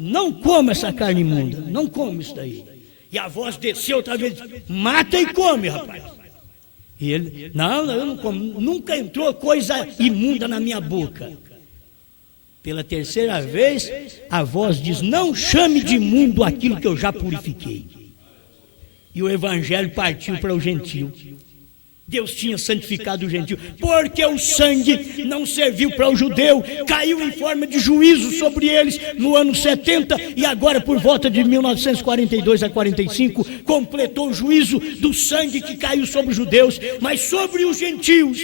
Não coma essa carne imunda, não come isso daí. E a voz desceu outra vez: mata e come, rapaz. E ele: não, eu não como, nunca entrou coisa imunda na minha boca. Pela terceira vez, a voz diz: não chame de imundo aquilo que eu já purifiquei. E o evangelho partiu para o gentio. Deus tinha santificado o gentio, porque o sangue não serviu para o judeu, caiu em forma de juízo sobre eles no ano 70, e agora por volta de 1942 a 45, completou o juízo do sangue que caiu sobre os judeus, mas sobre os gentios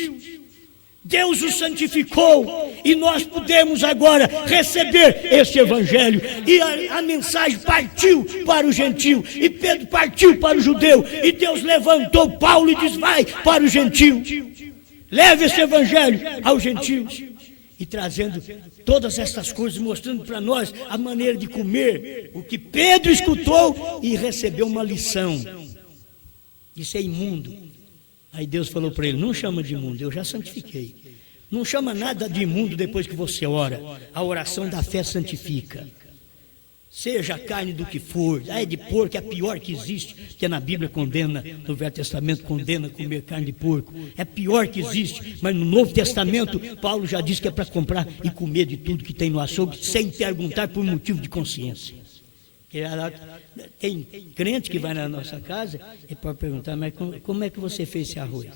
Deus o santificou, e nós podemos agora receber este evangelho, e a mensagem partiu para o gentio, e Pedro partiu para o judeu, e Deus levantou Paulo e disse: vai para o gentio, leve esse evangelho aos gentios, e trazendo todas essas coisas, mostrando para nós a maneira de comer, o que Pedro escutou e recebeu uma lição: isso é imundo. Aí Deus falou para ele: não chama de imundo, eu já santifiquei. Não chama nada de imundo depois que você ora. A oração da fé santifica. Seja a carne do que for, é de porco, é a pior que existe, que na Bíblia condena, no Velho Testamento condena comer carne de porco. É a pior que existe, mas no Novo Testamento, Paulo já diz que é para comprar e comer de tudo que tem no açougue, sem perguntar por motivo de consciência. Tem crente que vai na nossa casa e pode perguntar: mas como é que você fez esse arroz?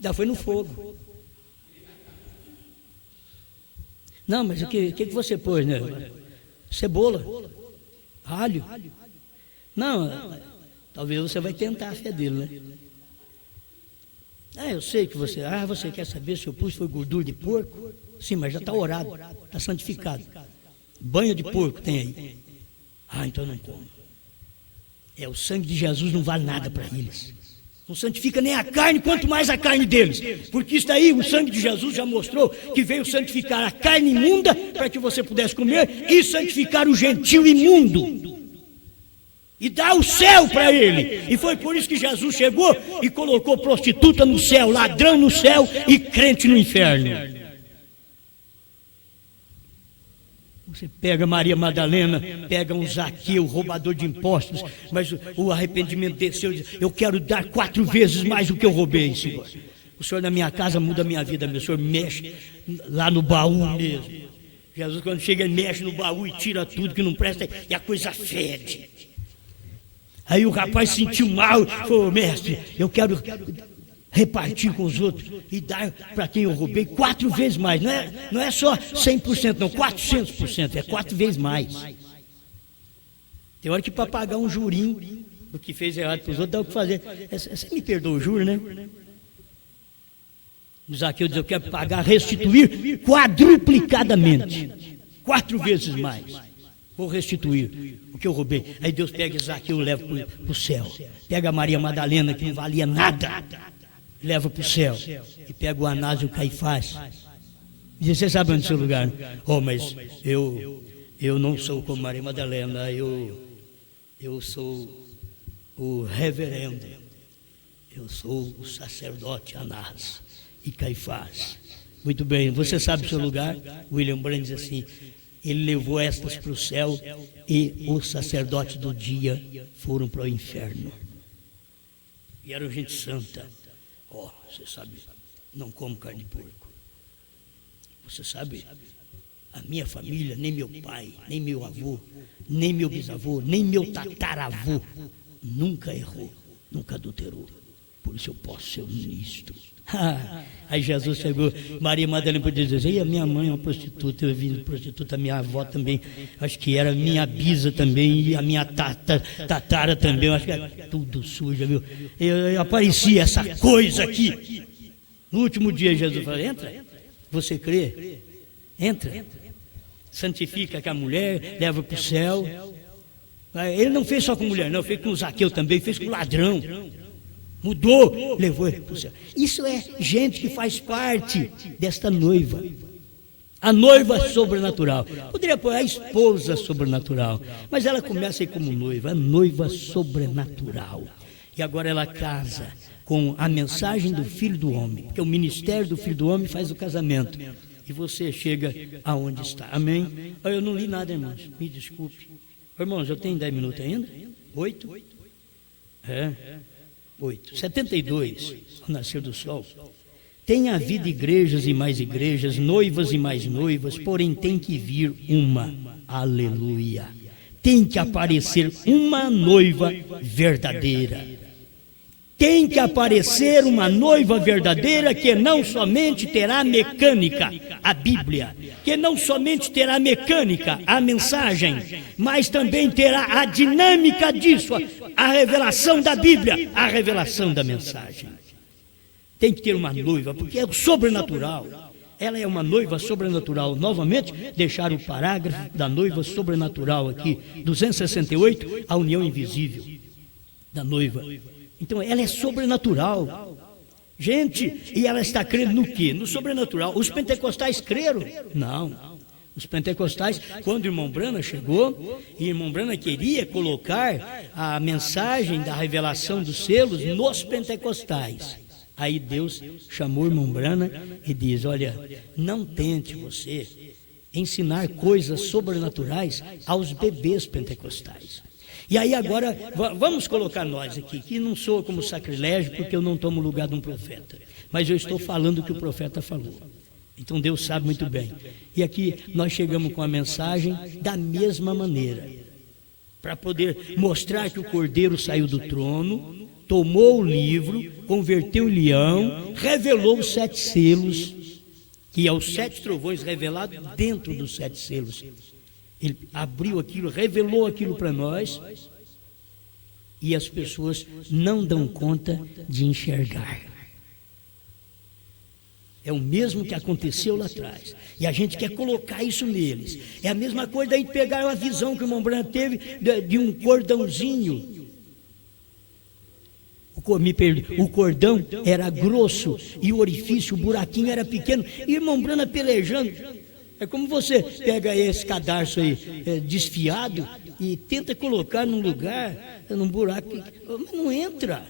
Já foi no fogo. Não, mas o que você pôs, né? Cebola, alho. Não, talvez você vai tentar a fé dele, né? Eu sei que você quer saber se eu pus foi gordura de porco? Sim, mas já está orado, está santificado. Banho de porco tem aí. Então não como. O sangue de Jesus não vale nada para eles. Não santifica nem a carne, quanto mais a carne deles. Porque isso daí, o sangue de Jesus já mostrou que veio santificar a carne imunda para que você pudesse comer, e santificar o gentio imundo. E dar o céu para ele. E foi por isso que Jesus chegou e colocou prostituta no céu, ladrão no céu e crente no inferno. Você pega Maria Madalena, pega um Zaqueu, roubador de impostos, mas o arrependimento desceu e diz: eu quero dar 4 vezes mais do que eu roubei, Senhor. O Senhor na minha casa muda a minha vida, meu Senhor mexe lá no baú mesmo. Jesus, quando chega, ele mexe no baú e tira tudo que não presta, e a coisa fede. Aí o rapaz sentiu mal, falou: mestre, eu quero repartir com os outros e dar para quem eu roubei 4 vezes mais. Não é só 100%, não, 400%, é 4 vezes mais. Tem hora que para pagar um jurinho do que fez errado para os outros, dá o que fazer. Você me perdoa o juro, né? O Zaqueu diz: eu quero pagar, restituir quadruplicadamente, 4 vezes mais. Vou restituir o que eu roubei. Aí Deus pega Zaqueu e leva para o céu. Pega a Maria Madalena, que não valia nada, leva para o céu. E pega o Anás e o Caifás. E diz: você sabe onde é o seu lugar? Oh, mas eu não sou como Maria Madalena, eu sou o reverendo, eu sou o sacerdote Anás e Caifás. Muito bem, você sabe o seu lugar? William Brandt diz assim: ele levou estas para o céu e os sacerdotes do dia foram para o inferno. E eram gente santa. Oh, você sabe, não como carne de porco. Você sabe, a minha família, nem meu pai, nem meu avô, nem meu bisavô, nem meu tataravô nunca errou, nunca adulterou. Por isso eu posso ser um ministro. Aí Jesus chegou, Maria Madalena podia dizer: e a minha mãe é uma prostituta, eu vim de prostituta, a minha avó também, acho que era minha bisa também, e a minha tatara também, acho que era tudo suja, viu? Eu aparecia essa coisa aqui. No último dia Jesus falou: entra, você crê? Entra, santifica que a mulher, leva para o céu. Ele não fez só com mulher, não, fez com o Zaqueu também, fez com o ladrão. Mudou, levou ele para o céu. Isso é gente que faz parte desta noiva. A noiva sobrenatural. Poderia pôr a esposa sobrenatural, mas ela começa aí como noiva, a noiva sobrenatural. E agora ela casa com a mensagem do Filho do Homem, porque o ministério do Filho do Homem faz o casamento. E você chega aonde está. Amém? Eu não li nada, irmãos, me desculpe. Irmãos, eu tenho 10 minutos ainda? 8? 8. 72, ao nascer do sol. Tem havido igrejas e mais igrejas, noivas e mais noivas, porém tem que vir uma. Aleluia. Tem que aparecer uma noiva verdadeira. Tem que aparecer uma noiva verdadeira que não somente terá mecânica, a Bíblia, que não somente terá mecânica, a mensagem, mas também terá a dinâmica disso, a revelação da Bíblia, a revelação da mensagem. Tem que ter uma noiva, porque é sobrenatural. Ela é uma noiva sobrenatural. Novamente, deixar o parágrafo da noiva sobrenatural aqui, 268, a união invisível da noiva. Então, ela é sobrenatural. Gente, e ela está crendo no quê? No sobrenatural. Os pentecostais creram? Não. Os pentecostais, quando o irmão Branham chegou, e o irmão Branham queria colocar a mensagem da revelação dos selos nos pentecostais. Aí Deus chamou o irmão Branham e diz: olha, não tente você ensinar coisas sobrenaturais aos bebês pentecostais. E aí agora, vamos colocar nós aqui, que não sou como sacrilégio, porque eu não tomo o lugar de um profeta, mas eu estou falando o que o profeta falou. Então Deus sabe muito bem. E aqui nós chegamos com a mensagem da mesma maneira, para poder mostrar que o Cordeiro saiu do trono, tomou o livro, converteu em leão, revelou os 7 selos, que é os 7 trovões revelados dentro dos 7 selos. Ele abriu aquilo, revelou aquilo para nós, e as pessoas não dão conta de enxergar. É o mesmo que aconteceu lá atrás, e a gente quer colocar isso neles. É a mesma coisa da gente pegar a visão que o irmão Branham teve de um cordãozinho. O cordão era grosso e o orifício, o buraquinho era pequeno, e o irmão Branham pelejando. É como você pega esse cadarço aí desfiado e tenta colocar num lugar, num buraco, mas não entra.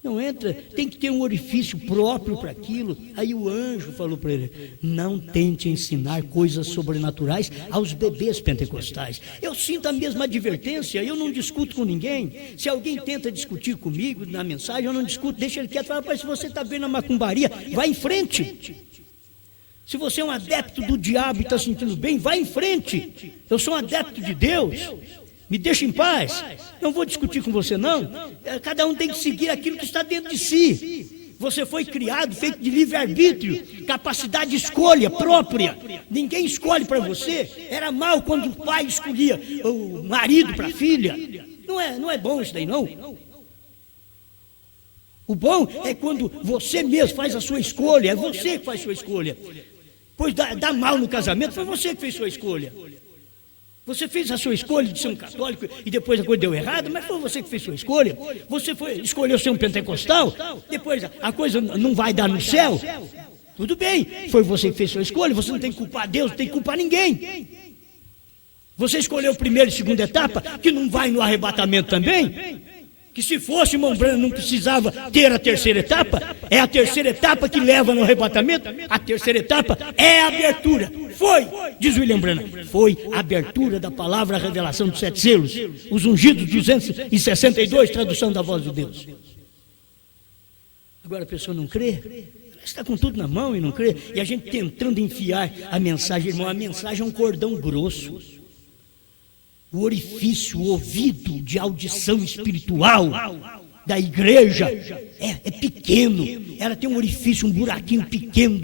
Não entra, tem que ter um orifício próprio para aquilo. Aí o anjo falou para ele: não tente ensinar coisas sobrenaturais aos bebês pentecostais. Eu sinto a mesma advertência, eu não discuto com ninguém. Se alguém tenta discutir comigo na mensagem, eu não discuto, deixa ele quieto. Fala: se você está vendo a macumbaria, vai em frente. Se você é um adepto do diabo e está sentindo bem, vai em frente. Eu sou um adepto de Deus. Me deixa em paz. Não vou discutir com você, não. Cada um tem que seguir aquilo que está dentro de si. Você foi criado, feito de livre-arbítrio, capacidade de escolha própria. Ninguém escolhe para você. Era mal quando o pai escolhia o marido para a filha. Não é bom isso daí, não. O bom é quando você mesmo faz a sua escolha. É você que faz a sua escolha. Pois dá mal no casamento, foi você que fez a sua escolha. Você fez a sua escolha de ser um católico e depois a coisa deu errado, mas foi você que fez a sua escolha. Você escolheu ser um pentecostal, depois a coisa não vai dar no céu. Tudo bem, foi você que fez a sua escolha, você não tem que culpar Deus, não tem que culpar ninguém. Você escolheu a primeira e segunda etapa, que não vai no arrebatamento também. Que se fosse, irmão Branham, não precisava ter a terceira etapa. É a terceira etapa que leva no arrebatamento. A terceira etapa é a abertura. Foi, diz William Branham, foi a abertura da palavra, a revelação dos 7 selos. Os ungidos 262, tradução da voz de Deus. Agora a pessoa não crê. Ela está com tudo na mão e não crê. E a gente tentando enfiar a mensagem, irmão, a mensagem é um cordão grosso. O orifício, o ouvido de audição espiritual da igreja é pequeno. Ela tem um orifício, um buraquinho pequeno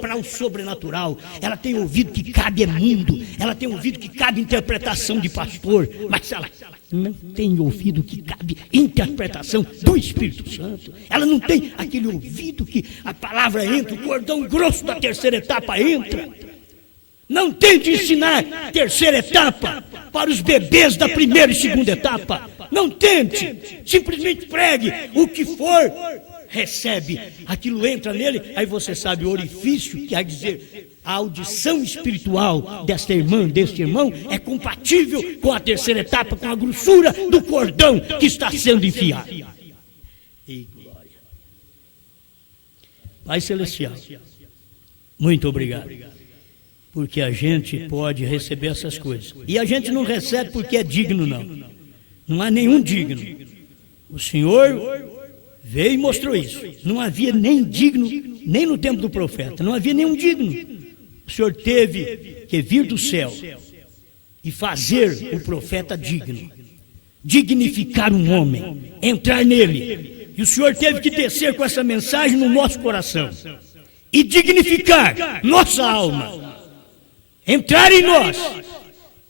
para o sobrenatural. Ela tem ouvido que cabe mundo. Ela tem ouvido que cabe interpretação de pastor. Mas ela não tem ouvido que cabe interpretação do Espírito Santo. Ela não tem aquele ouvido que a palavra entra, o cordão grosso da terceira etapa entra. Não tente ensinar terceira etapa para os bebês da primeira e segunda etapa. Não tente. Simplesmente pregue. O que for, recebe. Aquilo entra nele, aí você sabe o orifício, quer dizer, a audição espiritual desta irmã, deste irmão, é compatível com a terceira etapa, com a grossura do cordão que está sendo enfiado. E glória. Pai Celestial, muito obrigado. Porque a gente pode receber essas coisas. E a gente não recebe porque é digno, não. Não há nenhum digno. O Senhor veio e mostrou isso. Não havia nem digno, nem no tempo do profeta. Não havia nenhum digno. O Senhor teve que vir do céu e fazer o profeta digno. Dignificar um homem. Entrar nele. E o Senhor teve que descer com essa mensagem no nosso coração. E dignificar nossa alma. Entrar em nós,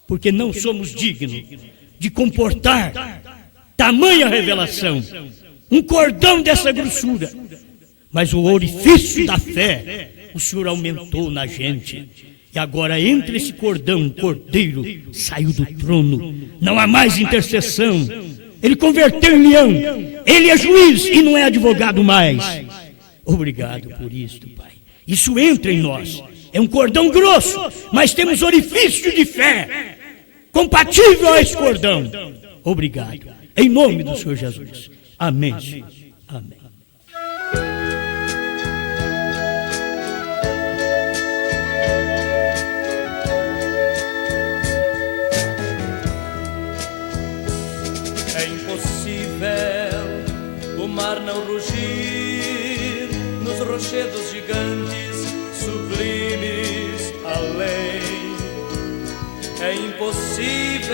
porque não somos dignos de comportar tamanha revelação, um cordão dessa grossura, mas o orifício da fé, o Senhor aumentou na gente, e agora entre esse cordão, um cordeiro saiu do trono, não há mais intercessão, ele converteu em leão, ele é juiz e não é advogado mais. Obrigado por isto, Pai. Isso entra em nós. É um cordão grosso, mas temos orifício de fé, compatível a esse cordão. Obrigado. Em nome do Senhor Jesus. Amém. Senhor. Amém. É impossível o mar não rugir nos rochedos gigantes sublimes além. É impossível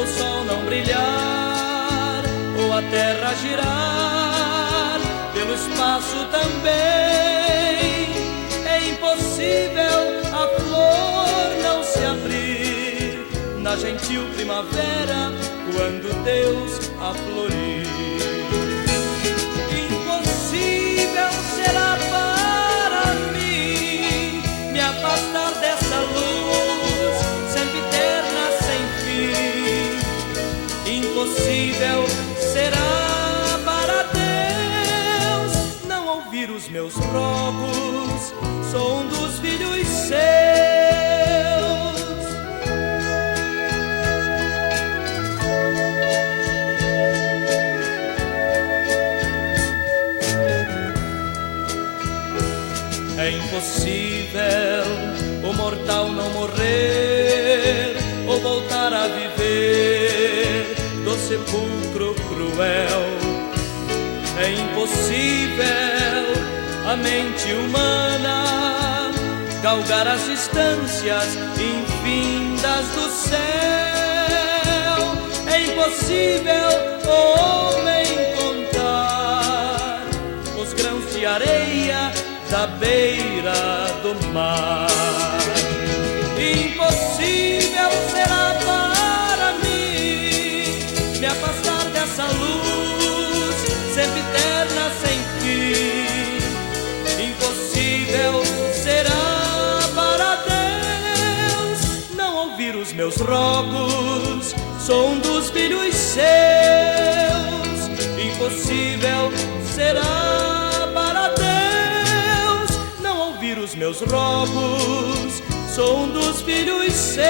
o sol não brilhar ou a terra girar pelo espaço também. É impossível a flor não se abrir na gentil primavera quando Deus a florir. Impossível será afastar dessa luz sempiterna sem fim. Impossível será para Deus não ouvir os meus rogos. Sou um dos filhos seus. É impossível o mortal não morrer ou voltar a viver do sepulcro cruel. É impossível a mente humana galgar as distâncias infindas do céu. É impossível o homem contar os essa luz, sempre eterna, sem fim. Impossível será para Deus não ouvir os meus rogos, sou um dos filhos seus. Impossível será para Deus não ouvir os meus rogos, sou um dos filhos seus.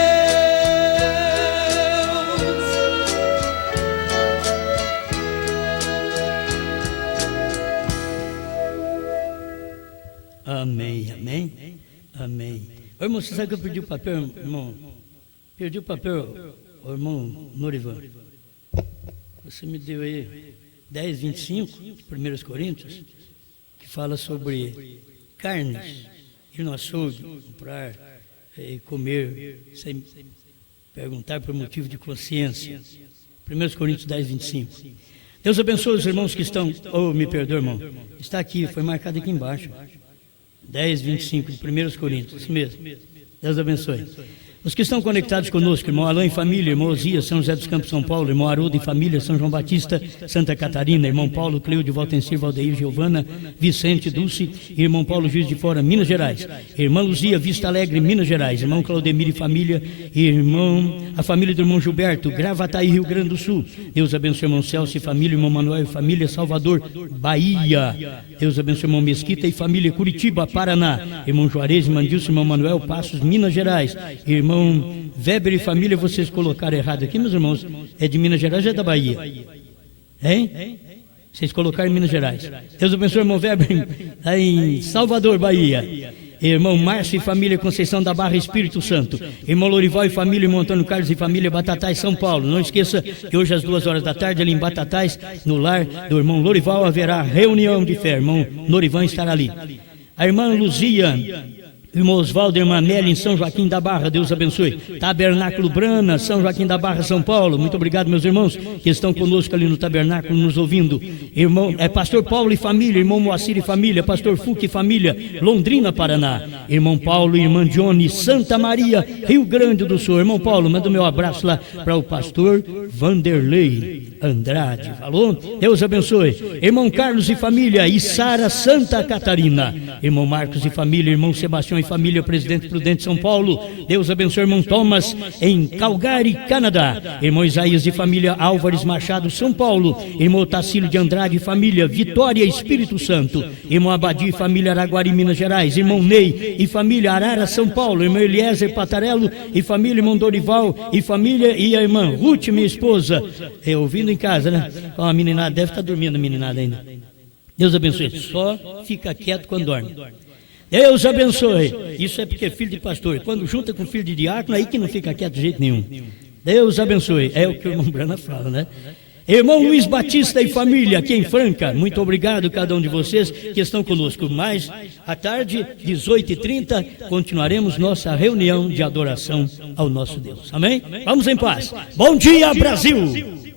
Amém, amém, amém. Ô, irmão, você sabe que eu perdi o papel, irmão? Perdi o papel, ô, irmão Norivan. Você me deu aí 10:25, 1 Coríntios, que fala sobre carnes, ir no açougue, comprar e comer, sem perguntar por motivo de consciência. 1 Coríntios 10:25. Deus abençoe os irmãos que estão... Oh, me perdoa, irmão. Está aqui, foi marcado aqui embaixo. 10:25 de 1 Coríntios, isso mesmo. Deus abençoe. Os que estão conectados conosco, irmão Alain e família, irmão Osias, São José dos Campos, São Paulo, irmão Haroldo e família, São João Batista, Santa Catarina, irmão Paulo, Cleude, Valtencir, Valdeir, Giovana, Vicente, Dulce, irmão Paulo, Juiz de Fora, Minas Gerais, irmã Luzia, Vista Alegre, Minas Gerais, irmão Claudemir e família, a família do irmão Gilberto, Gravataí, Rio Grande do Sul. Deus abençoe o irmão Celso e família, irmão Manuel e família, Salvador, Bahia. Deus abençoe o irmão Mesquita e família, Curitiba, Paraná, irmão Juarez e Mandilson, irmão Manuel, Passos, Minas Gerais, irmão Weber e família. Vocês colocaram errado aqui, meus irmãos, é de Minas Gerais ou é da Bahia? Hein? Vocês colocaram em Minas Gerais. Deus abençoe o irmão Weber lá em Salvador, Bahia. Irmão Márcio e família, Conceição da Barra, Espírito Santo. Irmão Lorival e família, irmão Antônio Carlos e família, Batatais, São Paulo. Não esqueça que hoje às 2 da tarde, ali em Batatais, no lar do irmão Lorival, haverá reunião de fé. Irmão Lorival estará ali. A irmã Luzia, irmão Osvaldo, irmã Amélia, em São Joaquim da Barra, Deus abençoe. Tabernáculo Brana, São Joaquim da Barra, São Paulo. Muito obrigado, meus irmãos, que estão conosco ali no tabernáculo, nos ouvindo. Irmão, pastor Paulo e família, irmão Moacir e família, pastor Fuque e família, Londrina, Paraná. Irmão Paulo e irmã Johnny, Santa Maria, Rio Grande do Sul. Irmão Paulo, manda o meu abraço lá para o pastor Vanderlei Andrade. Falou? Deus abençoe. Irmão Carlos e família, Içara, Santa Catarina. Irmão Marcos e família, irmão Sebastião e família, Presidente Prudente, São Paulo. Deus abençoe, irmão Thomas, em Calgary, Canadá. Irmão Isaías e família, Álvares Machado, São Paulo. Irmão Tacílio de Andrade e família, Vitória, Espírito Santo. Irmão Abadi e família, Araguari, Minas Gerais. Irmão Ney e família, Arara, São Paulo. Irmão Eliezer Patarello e família, irmão Dorival e família, e a irmã Ruth, minha esposa, ouvindo em casa, né? A meninada deve estar dormindo, a meninada ainda. Deus abençoe. Só fica quieto quando dorme. Deus abençoe. Isso é porque é filho de pastor. Quando junta com filho de diácono, aí que não fica quieto de jeito nenhum. Deus abençoe. É o que o irmão Brana fala, né? Irmão Luiz Batista e família, aqui em Franca, muito obrigado a cada um de vocês que estão conosco. Mais à tarde, 18h30, continuaremos nossa reunião de adoração ao nosso Deus. Amém? Vamos em paz. Bom dia, Brasil!